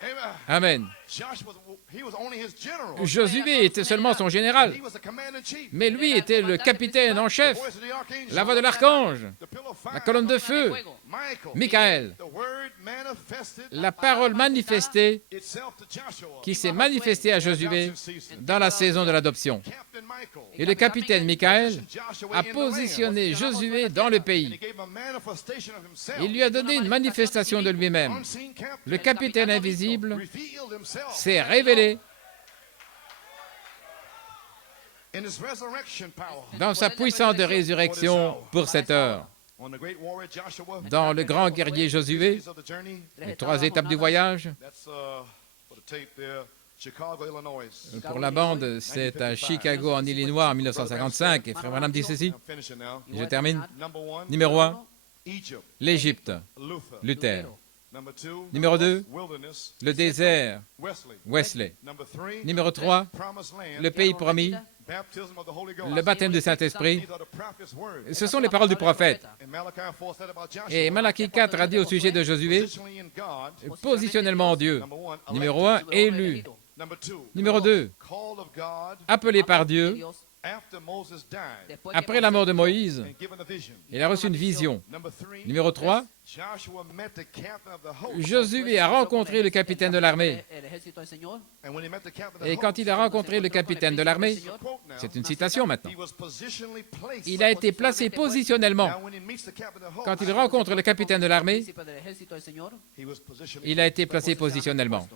Amen. Amen. Joshua, he was only his general. Josué était seulement son général, He was the commander-in-chief. mais lui était le capitaine en chef, Voice of the archangel. la voix de l'archange, The pillar of fire. la colonne de feu, Michael. Michael, The word manifested la parole manifestée itself to Joshua. qui s'est manifestée à Josué dans la saison de l'adoption. Captain Michael. Et le capitaine Michael Joshua a in the land. positionné Josué dans le And he pays. gave him a manifestation of himself. Il lui a donné une manifestation de lui-même. Unseen captain Le capitaine invisible revealed himself s'est révélé in his resurrection power. dans sa puissance de résurrection pour cette heure. On the great warrior Joshua. Dans le grand guerrier Josué, Of the journey. les 3 étapes du voyage, That's for the tape there. Chicago, Illinois. pour la bande, c'est à Chicago, en Illinois, en 1955. Et Frère Branham dit ceci, I'm finishing now. et je termine. Number one, Numéro 1, Egypt. l'Égypte. Luther. Luther. Number two, Numéro 2, wilderness. le désert. Wesley. Wesley. Number three, Numéro 3, promised land. le pays promis. Baptism of the Holy Ghost. Le baptême du Saint-Esprit. These are the prophet's words. Ce sont les paroles du prophète. And Malachi 4 said about Joshua. Et Malachie 4 a dit au sujet de Josué, Positionally in God. positionnellement en Dieu. Number one, Numéro 1, élu. Number two, Numéro 2, called of God appelé par Dieu after Moses died après la mort de Moïse. and given a vision. Il a reçu une vision. Number three, Numéro 3, Joshua met the captain of the host. Josué a rencontré le capitaine de l'armée. And when he met the captain of the Et quand host, il a rencontré le capitaine de l'armée, quote now, c'est une citation maintenant, he was positionally placed. il a été placé positionnellement. Now when he meets the captain of the host, Quand il rencontre le capitaine de l'armée, he was positionally il a été placé positionnellement.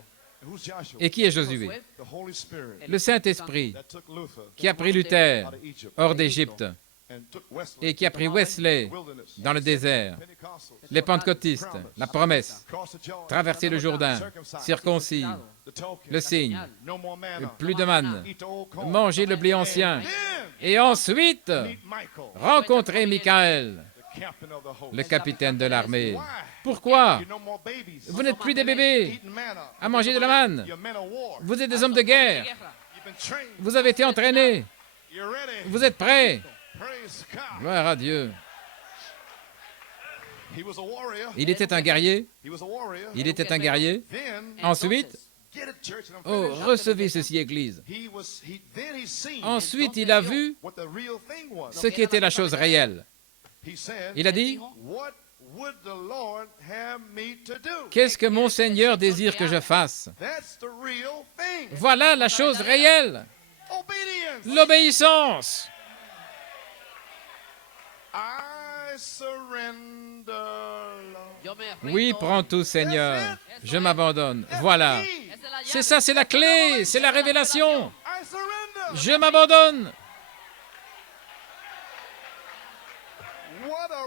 Who's Joshua? Et qui est Josué? The Holy Spirit Le Saint-Esprit that took Luther qui a pris Luther out of Egypt hors d'Égypte and took Wesley et qui a pris Wesley wilderness. dans le désert, Pentecostals les pentecôtistes, la promesse, cross the Jordan, traverser le Jourdain, circoncis, the token, le signe, no more manna, plus de manne, eat the old corn. manger le blé ancien, Then et ensuite meet Michael, rencontrer Michael, the captain of the host. le capitaine de l'armée. Why? Pourquoi? You're no more babies. Vous n'êtes plus des bébés Eating manna. à manger de la manne. You're men of war. Vous êtes des hommes de guerre. You've been trained. Vous avez été entraînés. You're ready. Vous êtes prêts. Praise God. Gloire à Dieu. He was a warrior. Il était un guerrier. He was a warrior. Il était un guerrier. Then, Ensuite, get it, church, and I'm oh, finished. recevez ceci, Église. Then he seen Ensuite, il a vu what the real thing was. ce qui était la chose réelle. He said, Il a dit, what would the Lord have me to do? qu'est-ce que mon Seigneur désire que je fasse? That's the real thing. Voilà la chose réelle. Obedience. L'obéissance. I surrender, Lord. Oui, prends tout, Seigneur. Je m'abandonne. Voilà. C'est ça, c'est la clé. C'est la révélation. I surrender. Je m'abandonne. What a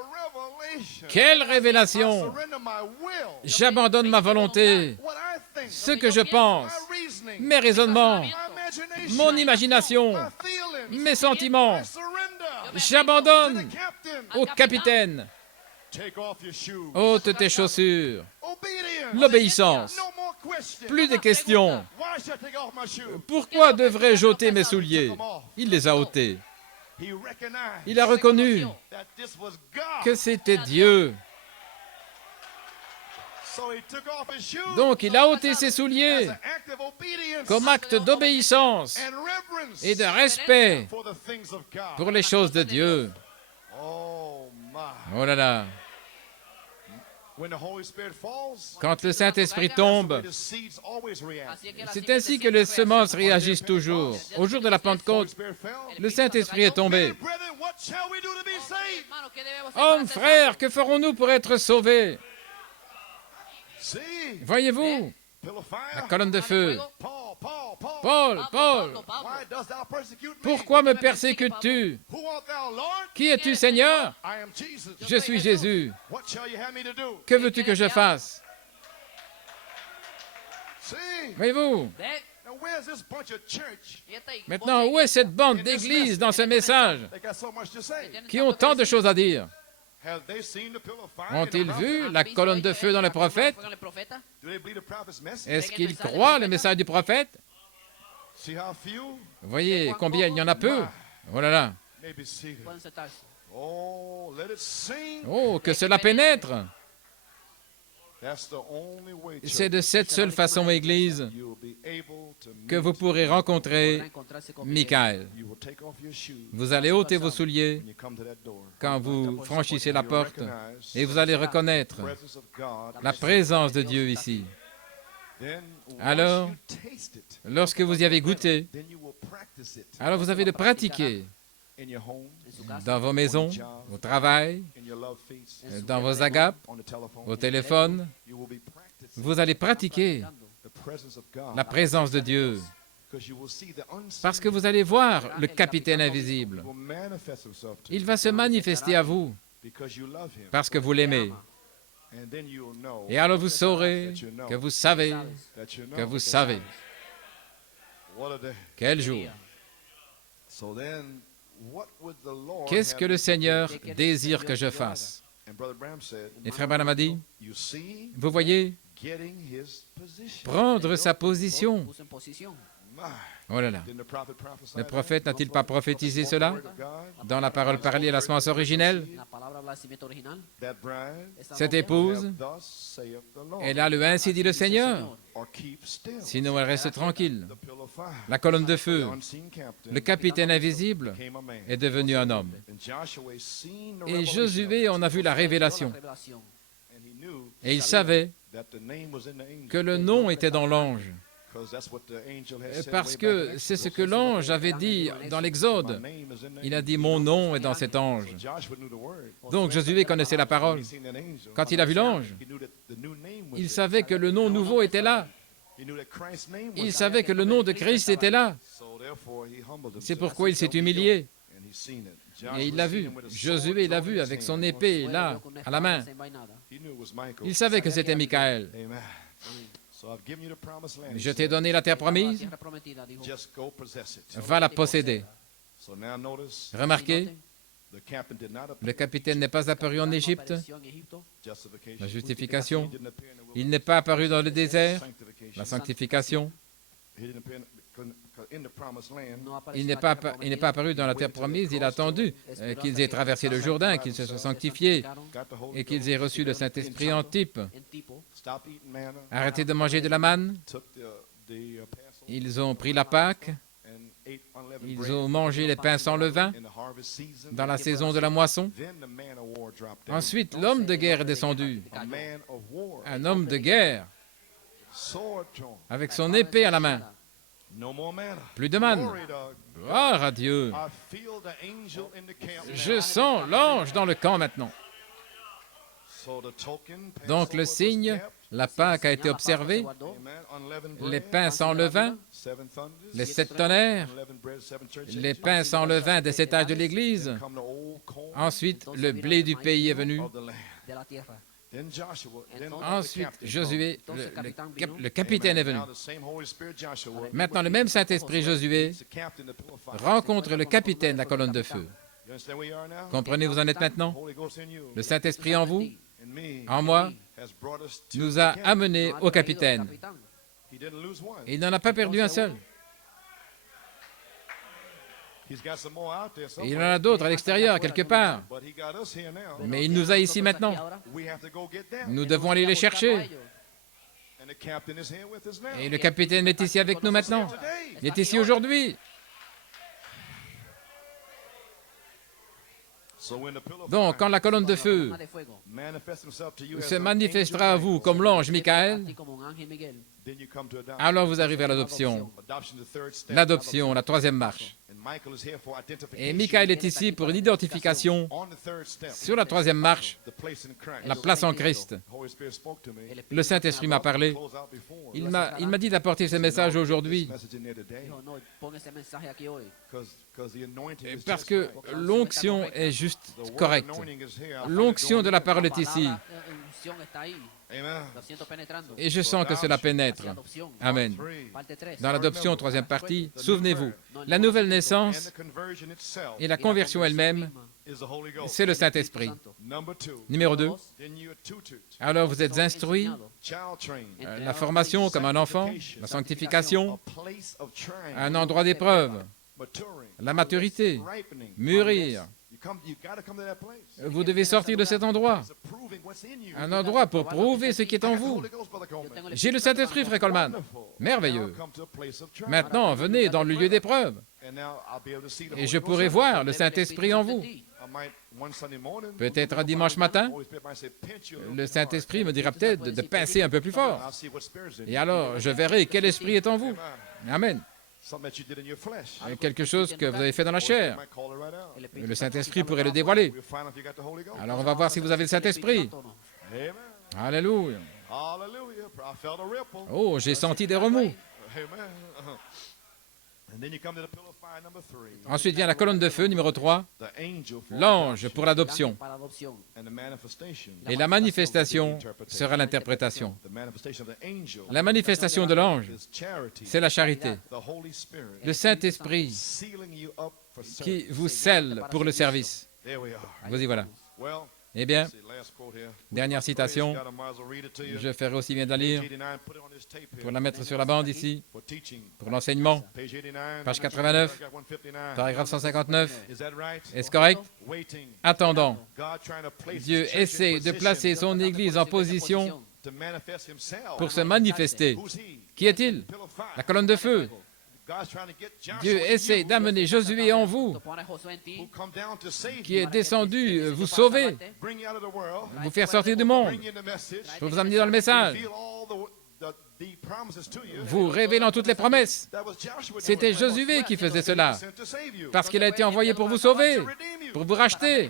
revelation. Quelle I révélation. surrender my will. J'abandonne ma volonté, What I think. ce que je pense, My reasoning. mes raisonnements, My imagination. mon imagination, My feelings. mes sentiments. I surrender. J'abandonne Captain. au capitaine. Take off your shoes. Ôte tes chaussures. Obedience. L'obéissance. No more questions. Plus de questions. Why should I take off my shoes? Pourquoi devrais-je ôter mes souliers? Il les a ôtés. He recognized Il a reconnu that this was God. que c'était Dieu. So he took off his shoes Donc il a ôté ses as souliers an act of obedience comme acte d'obéissance and reverence et de respect for the things of God. pour les choses de Dieu. Oh my. Oh là là. When the Holy Spirit falls, Quand le Saint-Esprit tombe, the seeds always react. c'est ainsi que les semences réagissent toujours. Au jour de la Holy Pentecôte, Spirit fell. le Saint-Esprit est tombé. Brethren, what shall we do to be saved? Hommes, frères, que ferons-nous pour être sauvés? See, Voyez-vous, pillar of la fire. colonne de feu. Paul. Paul, Why dost thou persecute me? pourquoi me persécutes-tu? Who art thou, Lord? Qui es-tu, Seigneur? I am Jesus. Je suis Jésus. What shall you have me to do? Que veux-tu que je fasse? See? Voyez-vous? Dek, Now, where's this bunch of church? Maintenant, où est cette bande d'églises dans ce message They got so much to say. qui ont tant de choses à dire? Have they seen the pillar of fire? Ont-ils in the vu prophet? la colonne de feu dans le prophète? Do they believe the prophet's message? Est-ce qu'ils croient le message du prophète? See how few? Vous voyez combien il y en a peu? Oh là là! Maybe seated. Oh, let it sing. Oh, que cela pénètre! That's the only way, church, C'est de cette seule façon, Église, you'll be able to que meet. vous pourrez rencontrer Michael. You will take off your shoes Vous allez ôter vos souliers when you come to that door. quand vous franchissez la You porte recognize et vous allez reconnaître the presence of God. la présence de Dieu ici. Then, once Alors, you taste it, lorsque vous y avez goûté, then you will practice it alors vous avez de pratiquer in your home, dans vos maisons, au travail, in your love feasts, dans vos agapes, on the telephone. au téléphone. You will be practicing Vous allez pratiquer the presence of God. la présence de Dieu Because you will see the unseen. parce que vous allez voir le capitaine invisible. He will manifest himself to you Il va se manifester à vous because you love him. parce que vous l'aimez. And then you'll know Et alors vous saurez que vous savez, that you know. que vous savez. What a day. Quel jour! So then, what would the Lord Qu'est-ce have que le you to Seigneur do? désire que je fasse? And Brother Branham said, Et Frère Branham a dit, you see, vous voyez, getting his position. prendre sa position. My. Oh là là! Didn't the prophet prophesy Le that? prophète n'a-t-il pas prophétisé cela Word of God, dans la parole parlée à la semence originelle? that bride, Cette épouse, have thus saith the Lord. elle a le ainsi dit le Seigneur, Or keep still. sinon elle reste tranquille. The pillar of fire. La colonne de feu, The unseen captain le capitaine invisible, became a man. est devenu un homme. And Joshua seen the Et revelation Josué en a vu la révélation. and he knew Et il savait that the name was in the angel. que le nom était dans l'ange. Because that's what the angel had said Parce way back que in c'est ce Exodus. que l'ange avait dit dans l'Exode. My name is in the Il a angel. dit, mon nom est dans cet ange. Joshua knew the word. Donc Josué connaissait la parole. He seen that angel. Quand il a vu l'ange, He knew that the new name was il there. savait que le nom nouveau était là. He knew that Christ's name was Il there. savait que le nom de Christ était là. So therefore he humbled C'est himself. pourquoi il s'est humilié. And he seen it. Et il Joshua l'a seen vu. him with a sword Josué l'a drawn vu in avec his son hand. épée là, à la main. He knew it was Michael. Il savait que c'était Michael. Amen. So I've given you the promised land. Je t'ai donné la terre promise, Just go possess it. va la posséder. So now notice Remarquez, the captain did not appear. le capitaine n'est pas apparu en Égypte, Justification. la justification. He didn't appear in the wilderness. Il n'est pas apparu dans le désert, Sanctification. la sanctification. He didn't appear in the promised land. Il n'est pas apparu dans la terre promise, il a attendu qu'ils aient traversé le Jourdain, qu'ils se soient sanctifiés Got the Holy et qu'ils Ghost, aient reçu le Saint-Esprit en type. Stop eating manna. Arrêtez de manger de la manne. Took the Passover Ils ont pris la Pâque, and ate unleavened ils bread ont mangé les pains sans levain in the harvest season. dans la saison de la moisson. Then the man of war dropped down. Ensuite, l'homme de guerre est descendu, A man of war. un homme de guerre, Sword drawn. avec son épée à la main. No more manna. Plus de manne. Glory to Gloire à Dieu. I feel the angel in the camp. Je sens l'ange dans le camp maintenant. So the token, Donc le Passover was signe, kept. la Pâque a été observée, Amen. Unleavened les bread, pains sans levain, seven thunders, les 7 tonnerres, unleavened bread, seven church les ages. pains sans levain des 7 âges de l'Église. Come the old corn Ensuite, le blé du pays est venu. of the land. Then Joshua, then Ensuite, the captain Josué, le capitaine est venu. Now the same Holy Spirit Joshua, Maintenant, le même Saint-Esprit Josué the captain of the pillar of fire. rencontre le capitaine de la colonne de feu. You understand where you are now? Comprenez, vous en êtes maintenant? Holy Ghost in you Le Saint-Esprit en vous, and me en moi, has brought us to nous the a captain. amenés au capitaine. He didn't lose one. Et il n'en a pas perdu un seul. He's got some more out there Et il y en somewhere. a d'autres à l'extérieur, quelque part. But he got us here now. Mais il nous a ici maintenant. We have to go get them. Nous devons aller les chercher. And the captain is here with us now. Et le capitaine est ici avec nous maintenant. Il est ici aujourd'hui. So when the pillar of Donc, quand la colonne de feu manifests himself to you as se an manifestera à vous comme l'ange Michael, then you come to adoption. alors vous arrivez à l'adoption. Adoption, the third step. L'adoption, la troisième marche. And Et Michael est ici pour une identification sur la troisième marche, la place en Christ. Le Saint-Esprit m'a parlé. Il m'a dit d'apporter ce message aujourd'hui parce que l'onction est juste correcte. L'onction de la parole est ici. Et je sens que cela pénètre. Amen. Dans l'adoption, troisième partie, souvenez-vous, la nouvelle naissance et la conversion elle-même, c'est le Saint-Esprit. Numéro 2, alors vous êtes instruits, la formation comme un enfant, la sanctification, un endroit d'épreuve, la maturité, mûrir. Vous devez sortir de cet endroit. Un endroit pour prouver ce qui est en vous. J'ai le Saint-Esprit, Frère Coleman. Merveilleux. Maintenant, venez dans le lieu d'épreuve. Et je pourrai voir le Saint-Esprit en vous. Peut-être un dimanche matin, le Saint-Esprit me dira peut-être de pincer un peu plus fort. Et alors, je verrai quel esprit est en vous. Amen. Quelque chose que vous avez fait dans la chair. Le Saint-Esprit pourrait le dévoiler. Alors on va voir si vous avez le Saint-Esprit. Alléluia. Oh, j'ai senti des remous. Ensuite vient la colonne de feu, numéro 3, l'ange pour l'adoption. Et la manifestation sera l'interprétation. La manifestation de l'ange, c'est la charité. Le Saint-Esprit qui vous scelle pour le service. Vous y voilà. Eh bien, dernière citation, je ferai aussi bien de la lire pour la mettre sur la bande ici, pour l'enseignement, page 89, paragraphe 159. Est-ce correct? Attendant, Dieu essaie de placer son Église en position pour se manifester. Qui est-il? La colonne de feu. Dieu essaie d'amener Josué en vous, qui est descendu vous sauver, vous faire sortir du monde, pour vous amener dans le message, vous révélant toutes les promesses. C'était Josué qui faisait cela, parce qu'il a été envoyé pour vous sauver, pour vous racheter.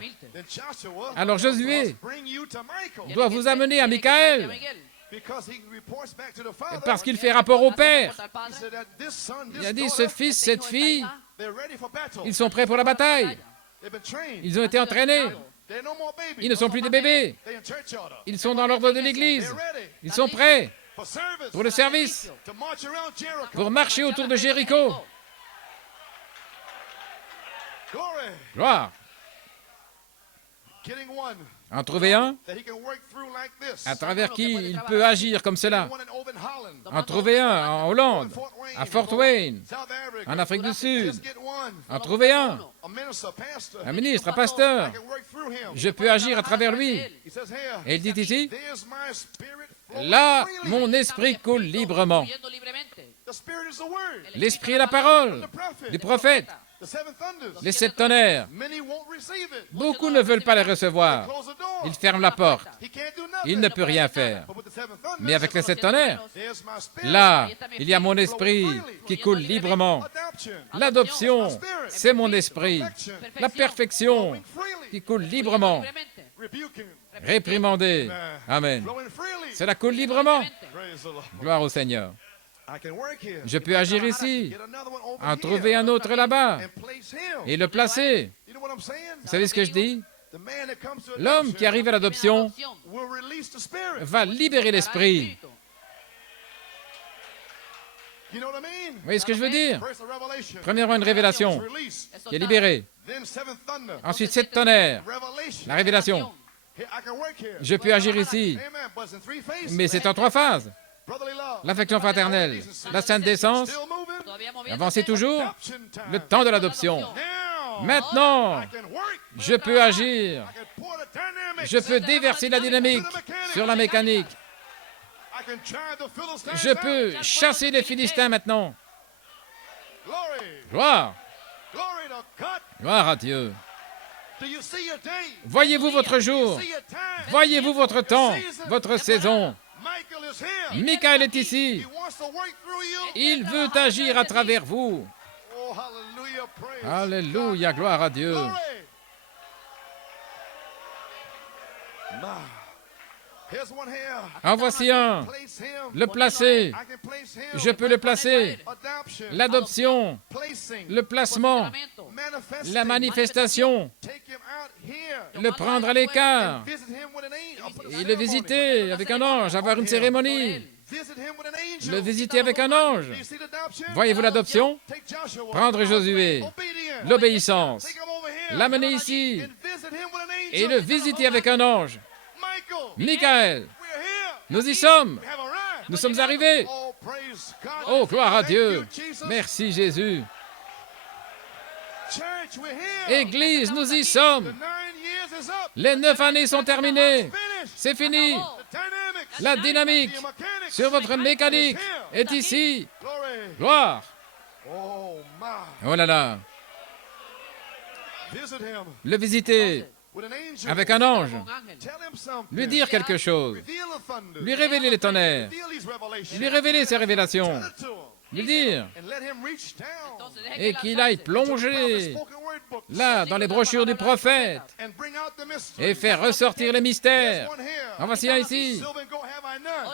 Alors Josué doit vous amener à Michael, parce qu'il fait rapport au Père. Il a dit, ce fils, cette fille, ils sont prêts pour la bataille. Ils ont été entraînés. Ils ne sont plus des bébés. Ils sont dans l'ordre de l'Église. Ils sont prêts pour le service, pour marcher autour de Jéricho. Gloire. En trouver un à travers qui il peut agir comme cela. En trouver un en Hollande, à Fort Wayne, en Afrique du Sud. En trouver un ministre, un pasteur. Je peux agir à travers lui. Et il dit ici, là, mon esprit coule librement. L'esprit est la parole du prophète. Les 7 tonnerres. Beaucoup ne veulent pas les recevoir. Ils ferment la porte. Il ne peut rien faire. Mais avec les 7 tonnerres, là, il y a mon esprit qui coule librement. L'adoption, c'est mon esprit. La perfection qui coule librement. Réprimandé. Amen. Cela coule librement. Gloire au Seigneur. Je peux agir ici, en trouver un autre là-bas et le placer. Vous savez ce que je dis? L'homme qui arrive à l'adoption va libérer l'esprit. Vous voyez ce que je veux dire? Premièrement, une révélation qui est libérée. Ensuite, 7 tonnerres, la révélation. Je peux agir ici, mais c'est en 3 phases. L'affection fraternelle, la sainte décence, avancez toujours, le temps de l'adoption. Maintenant, je peux agir. Je peux déverser la dynamique sur la mécanique. Je peux chasser les Philistins maintenant. Gloire. Gloire à Dieu. Voyez-vous votre jour? Voyez-vous votre temps, votre saison? Michael est ici. Il veut agir à travers vous. Alléluia, gloire à Dieu. En voici un. Le placer. Je peux le placer. L'adoption, le placement, la manifestation, le prendre à l'écart et le visiter avec un ange, avoir une cérémonie, le visiter avec un ange. Voyez-vous l'adoption? Prendre Josué, l'obéissance, l'amener ici et le visiter avec un ange. Michael, nous y sommes. Nous sommes arrivés. Oh, gloire à Dieu. Merci Jésus. Église, nous y sommes. Les 9 années sont terminées. C'est fini. La dynamique sur votre mécanique est ici. Gloire. Oh là là. Le visiter avec un ange. Lui dire quelque chose. Lui révéler les tonnerres. Lui révéler ses révélations. Lui dire. Et qu'il aille plonger là, dans les brochures du prophète, et faire ressortir les mystères. En voici un ici.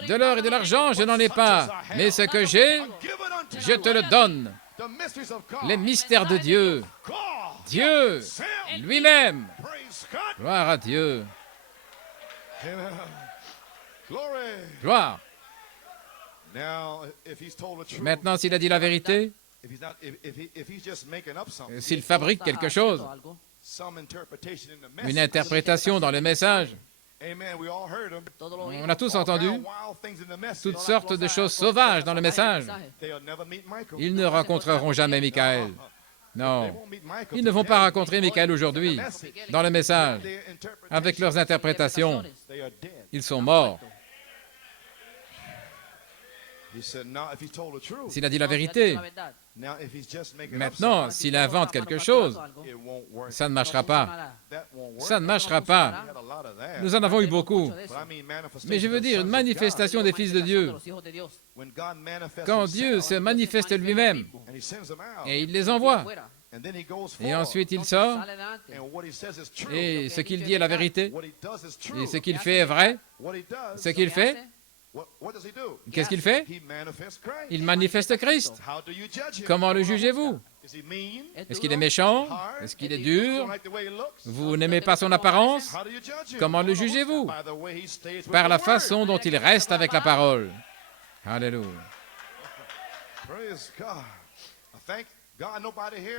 De l'or et de l'argent, je n'en ai pas, mais ce que j'ai, je te le donne. Les mystères de Dieu. Dieu lui-même. Gloire à Dieu. Gloire. Maintenant, s'il a dit la vérité, s'il fabrique quelque chose, une interprétation dans le message, on a tous entendu toutes sortes de choses sauvages dans le message. Ils ne rencontreront jamais Michael. Non, ils ne vont pas rencontrer Michael aujourd'hui, dans le message, avec leurs interprétations. Ils sont morts. S'il a dit la vérité, maintenant, s'il invente quelque chose, ça ne marchera pas. Ça ne marchera pas. Nous en avons eu beaucoup. Mais je veux dire, une manifestation des fils de Dieu. Quand Dieu se manifeste lui-même, et il les envoie, et ensuite il sort, et ce qu'il dit est la vérité, et ce qu'il fait est vrai, ce qu'il fait, qu'est-ce qu'il fait? Il manifeste Christ. Comment le jugez-vous? Est-ce qu'il est méchant? Est-ce qu'il est dur? Vous n'aimez pas son apparence? Comment le jugez-vous? Par la façon dont il reste avec la parole. Alléluia.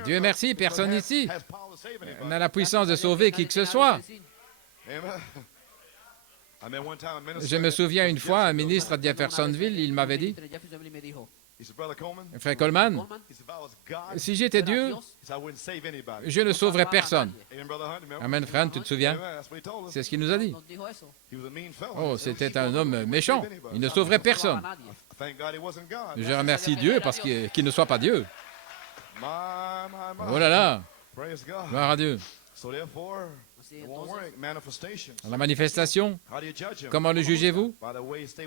Dieu merci, personne ici n'a la puissance de sauver qui que ce soit. Je me souviens une fois, un ministre à Jeffersonville, il m'avait dit, frère Coleman, si j'étais Dieu, je ne sauverais personne. Amen, frère, tu te souviens? C'est ce qu'il nous a dit. Oh, c'était un homme méchant. Il ne sauverait personne. Je remercie Dieu parce qu'il ne soit pas Dieu. Oh là là! Gloire à Dieu. La manifestation, comment le jugez-vous?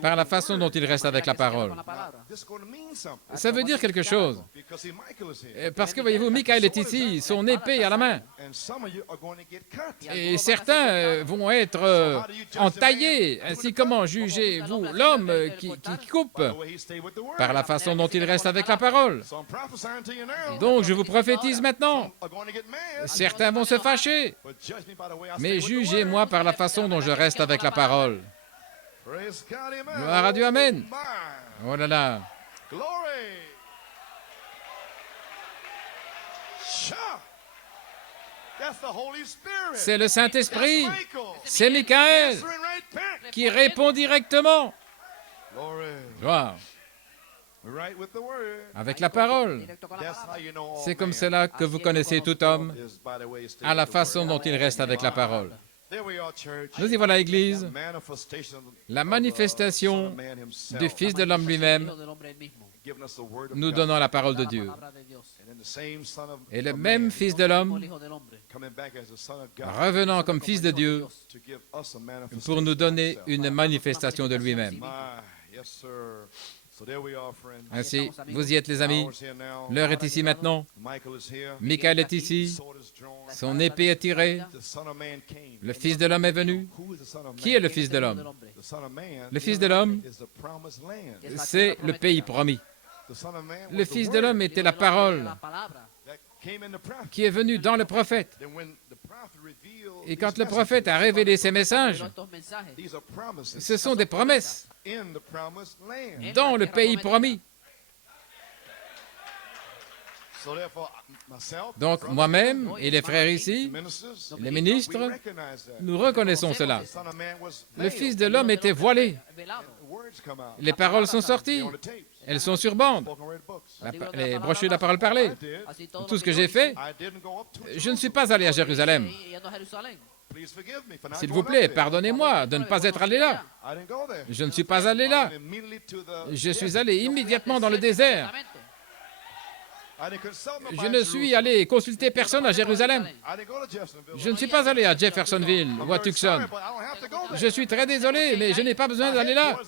Par la façon dont il reste avec la parole. Ça veut dire quelque chose. Parce que, voyez-vous, Michael est ici, son épée à la main. Et certains vont être entaillés. Ainsi, comment jugez-vous l'homme qui coupe? Par la façon dont il reste avec la parole. Donc, je vous prophétise maintenant. Certains vont se fâcher. Mais jugez-moi par la façon dont je reste avec la parole. Gloire à Dieu, amen. Oh là là. C'est le Saint-Esprit. C'est Michael qui répond directement. Gloire. Avec la parole. C'est comme cela que vous connaissez tout homme, à la façon dont il reste avec la parole. Nous y voilà, Église, la manifestation du Fils de l'homme lui-même, nous donnant la parole de Dieu. Et le même Fils de l'homme, revenant comme Fils de Dieu, pour nous donner une manifestation de lui-même. Ainsi, vous y êtes, les amis. L'heure est ici maintenant. Michael est ici. Son épée est tirée. Le Fils de l'homme est venu. Qui est le Fils de l'homme? Le Fils de l'homme, c'est le pays promis. Le Fils de l'homme était la parole qui est venue dans le prophète. Et quand le prophète a révélé ses messages, ce sont des promesses dans le pays promis. Donc, moi-même et les frères ici, les ministres, nous reconnaissons cela. Le Fils de l'homme était voilé. Les paroles sont sorties. Elles sont sur bande. Les brochures de la parole parlée. Tout ce que j'ai fait, je ne suis pas allé à Jérusalem. S'il vous plaît, pardonnez-moi de ne pas être allé là. Je ne suis pas allé là. Je suis allé immédiatement dans le désert. Je ne suis allé consulter personne à Jérusalem. Je ne suis pas allé à Jeffersonville ou à Tucson. Je suis très désolé, mais je n'ai pas besoin d'aller là.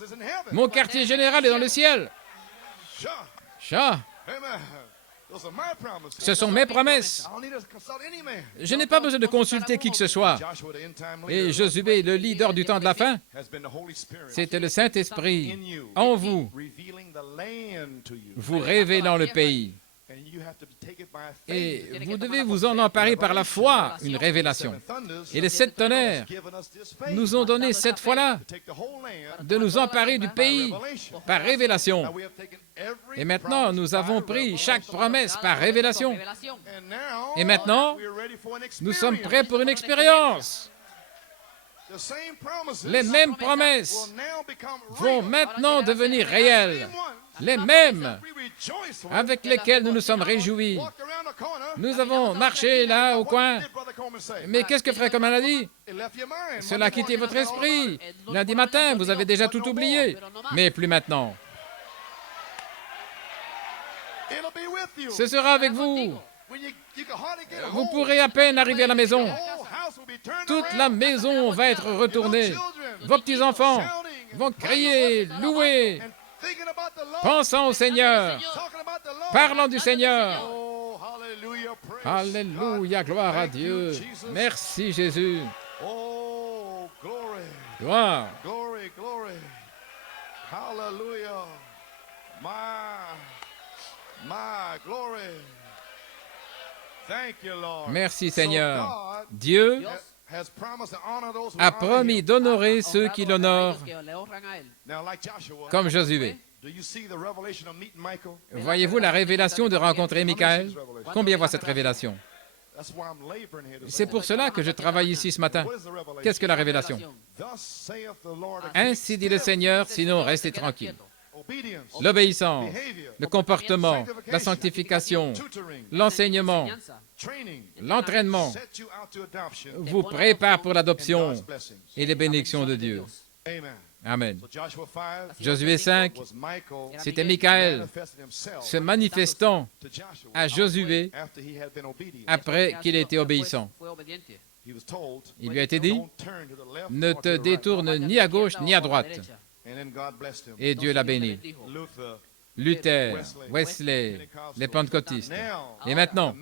Mon quartier général est dans le ciel. Chat. Ce sont mes promesses. Je n'ai pas besoin de consulter qui que ce soit. Et Josué, le leader du temps de la fin, c'était le Saint-Esprit en vous, vous révélant le pays. Et vous devez vous en emparer par la foi, une révélation. Et les 7 tonnerres nous ont donné cette foi-là de nous emparer du pays par révélation. Et maintenant, nous avons pris chaque promesse par révélation. Et maintenant, nous sommes prêts pour une expérience. Les mêmes promesses vont maintenant devenir réelles. Les mêmes avec lesquels nous nous sommes réjouis. Nous avons marché là au coin. Mais qu'est-ce que Frère Coman a dit? Cela a quitté votre esprit. Lundi matin, vous avez déjà tout oublié. Mais plus maintenant. Ce sera avec vous. Vous pourrez à peine arriver à la maison. Toute la maison va être retournée. Vos petits-enfants vont crier, louer, pensant au Seigneur, parlant du Seigneur. Alléluia, gloire à Dieu. Merci Jésus. Gloire. Hallelujah. My glory. Thank you, Lord. Merci Seigneur. Dieu a promis d'honorer ceux qui l'honorent, comme Josué. Voyez-vous la révélation de rencontrer Michael? Combien voit cette révélation? C'est pour cela que je travaille ici ce matin. Qu'est-ce que la révélation? Ainsi dit le Seigneur, sinon restez tranquille. L'obéissance, le comportement, la sanctification, l'enseignement, l'entraînement vous prépare pour l'adoption et les bénédictions de Dieu. Amen. Josué 5, c'était Michael se manifestant à Josué après qu'il ait été obéissant. Il lui a été dit, ne te détourne ni à gauche ni à droite. Et Dieu l'a béni. Luther, Wesley, les pentecôtistes. Et maintenant,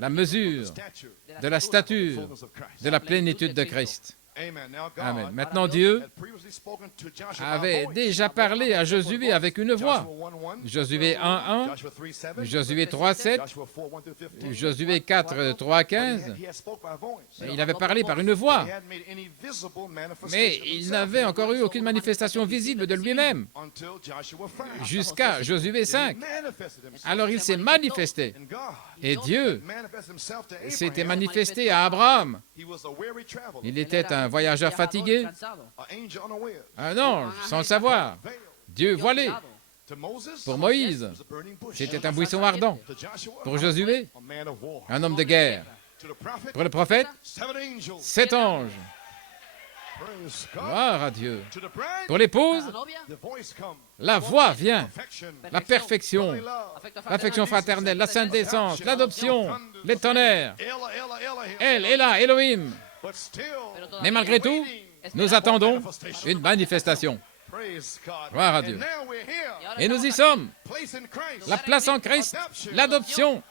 la mesure de la stature de la plénitude de Christ. Amen. Maintenant, Dieu avait déjà parlé à Josué avec une voix. Josué 1:1, Josué 3:7, Josué 4:3-15. Il avait parlé par une voix, mais il n'avait encore eu aucune manifestation visible de lui-même jusqu'à Josué 5. Alors il s'est manifesté. Et Dieu s'était manifesté à Abraham. Il était un voyageur fatigué, un ange sans le savoir, Dieu voilé. Pour Moïse, c'était un buisson ardent. Pour Josué, un homme de guerre. Pour le prophète, 7 anges. Gloire à Dieu. Pour l'épouse, la voix vient, la perfection, l'affection fraternelle, la sainte descente, l'adoption, les tonnerres. Elle est là, Elohim. Mais malgré tout, nous attendons une manifestation. Gloire à Dieu. Et nous y sommes. La place en Christ, l'adoption.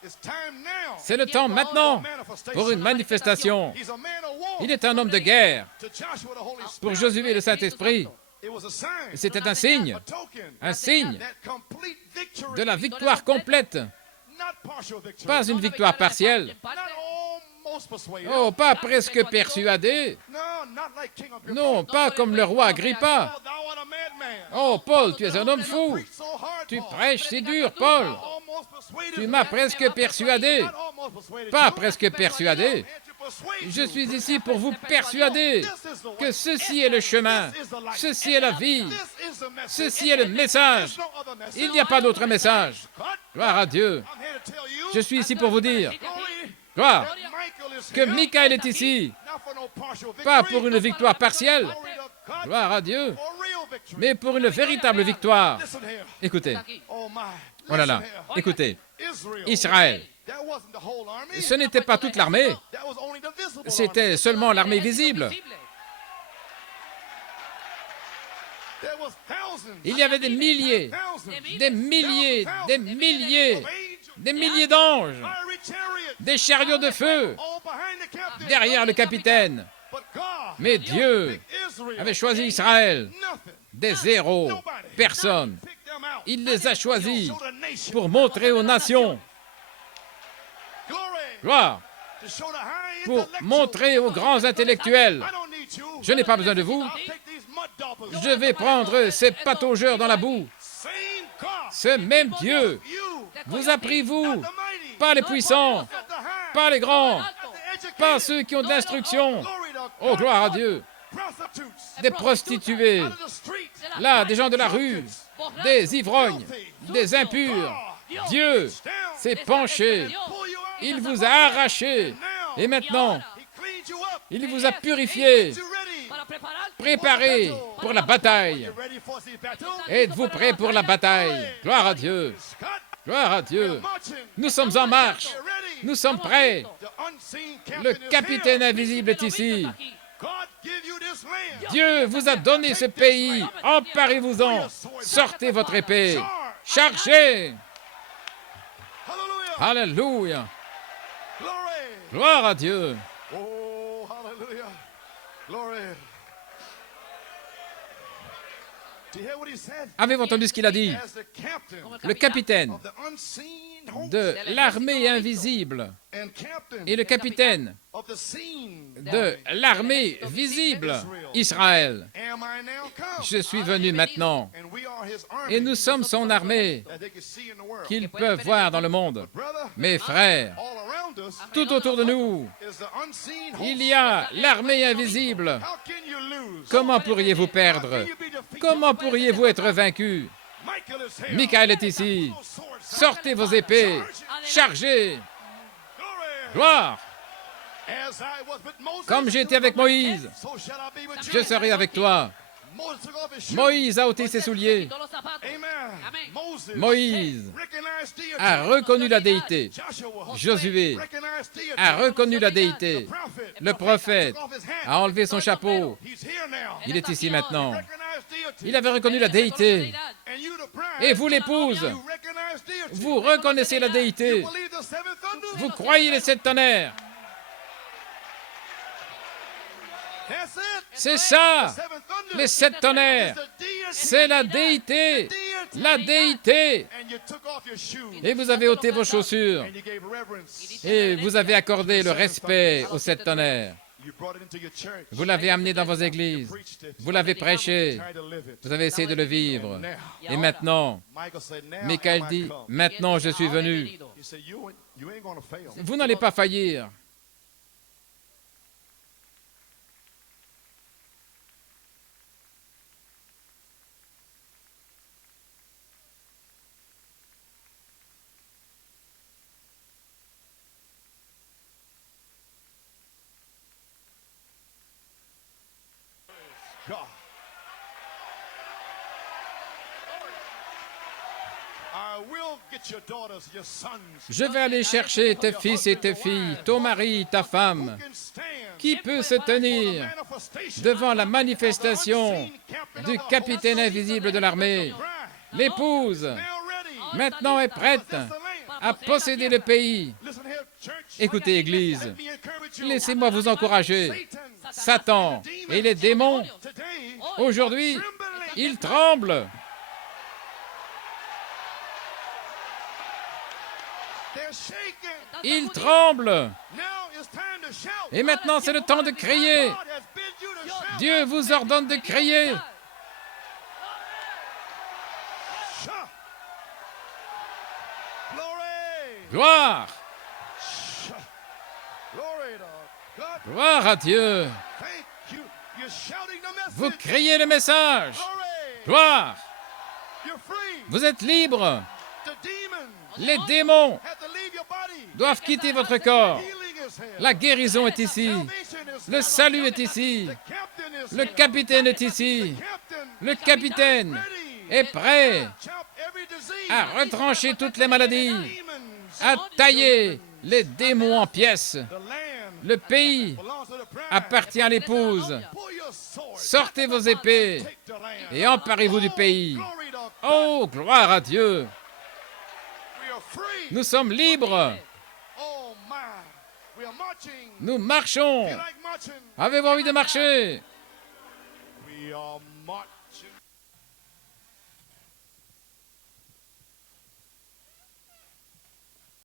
C'est le temps maintenant pour une manifestation. Il est un homme de guerre. Pour Josué, le Saint-Esprit, c'était un signe de la victoire complète, pas une victoire partielle. Oh, pas presque persuadé. Non, pas comme le roi Agrippa. Oh, Paul, tu es un homme fou. Tu prêches si dur, Paul. Tu m'as presque persuadé. Pas presque persuadé. Je suis ici pour vous persuader que ceci est le chemin, ceci est la vie, ceci est le message. Il n'y a pas d'autre message. Gloire à Dieu. Je suis ici pour vous dire, gloire, que Michael est ici, pas pour une victoire partielle, gloire à Dieu, mais pour une véritable victoire. Écoutez, oh là là, écoutez, Israël, ce n'était pas toute l'armée, c'était seulement l'armée visible. Il y avait des milliers, des milliers, des milliers, des milliers d'anges, des chariots de feu derrière le capitaine. Mais Dieu avait choisi Israël, des zéros, personne. Il les a choisis pour montrer aux nations, gloire, pour montrer aux grands intellectuels, je n'ai pas besoin de vous, je vais prendre ces pataugeurs dans la boue. Ce même Dieu vous a pris, vous, pas les puissants, pas les grands, pas ceux qui ont de l'instruction. Oh, gloire à Dieu. Des prostituées, là, des gens de la rue, des ivrognes, des impurs. Dieu s'est penché, il vous a arraché, et maintenant, il vous a purifié, préparé pour la bataille. Êtes-vous prêts pour la bataille? Gloire à Dieu. Gloire à Dieu. Nous sommes en marche. Nous sommes prêts. Le capitaine invisible est ici. Dieu vous a donné ce pays. Emparez-vous-en. Sortez votre épée. Chargez. Alléluia. Gloire à Dieu. Oh, hallelujah. Glory. Avez-vous entendu ce qu'il a dit? Le capitaine de l'armée invisible et le capitaine de l'armée visible, Israël. Je suis venu maintenant et nous sommes son armée qu'ils peuvent voir dans le monde. Mes frères, tout autour de nous, il y a l'armée invisible. Comment pourriez-vous perdre? Comment pourriez-vous être vaincu? Michael est ici. Sortez vos épées. Chargez. Gloire. Comme j'ai été avec Moïse, je serai avec toi. Moïse a ôté ses souliers. Moïse a reconnu la déité. Josué a reconnu la déité. Le prophète a enlevé son chapeau. Il est ici maintenant. Il avait reconnu la déité. Et vous, l'épouse, vous reconnaissez la déité. Vous croyez les 7 tonnerres. C'est ça, les 7 tonnerres. C'est la déité. La déité. Et vous avez ôté vos chaussures. Et vous avez accordé le respect aux 7 tonnerres. Vous l'avez amené dans vos églises. Vous l'avez prêché. Vous avez essayé de le vivre. Et maintenant, Michael dit, maintenant je suis venu. Vous n'allez pas faillir. Je vais aller chercher tes fils et tes filles, ton mari, ta femme, Qui peut se tenir devant la manifestation du capitaine invisible de l'armée? L'épouse, maintenant, est prête à posséder le pays. Écoutez, Église, laissez-moi vous encourager. Satan et les démons, aujourd'hui, ils tremblent. Ils tremblent. Et maintenant, c'est le temps de crier. Dieu vous ordonne de crier. Gloire. Gloire à Dieu. Vous criez le message. Gloire. Vous êtes libre. Les démons doivent quitter votre corps. La guérison est ici. Le salut est ici. Le capitaine est ici. Le capitaine est prêt à retrancher toutes les maladies, à tailler les démons en pièces. Le pays appartient à l'épouse. Sortez vos épées et emparez-vous du pays. Oh, gloire à Dieu! Nous sommes libres. Nous marchons. Avez-vous envie de marcher?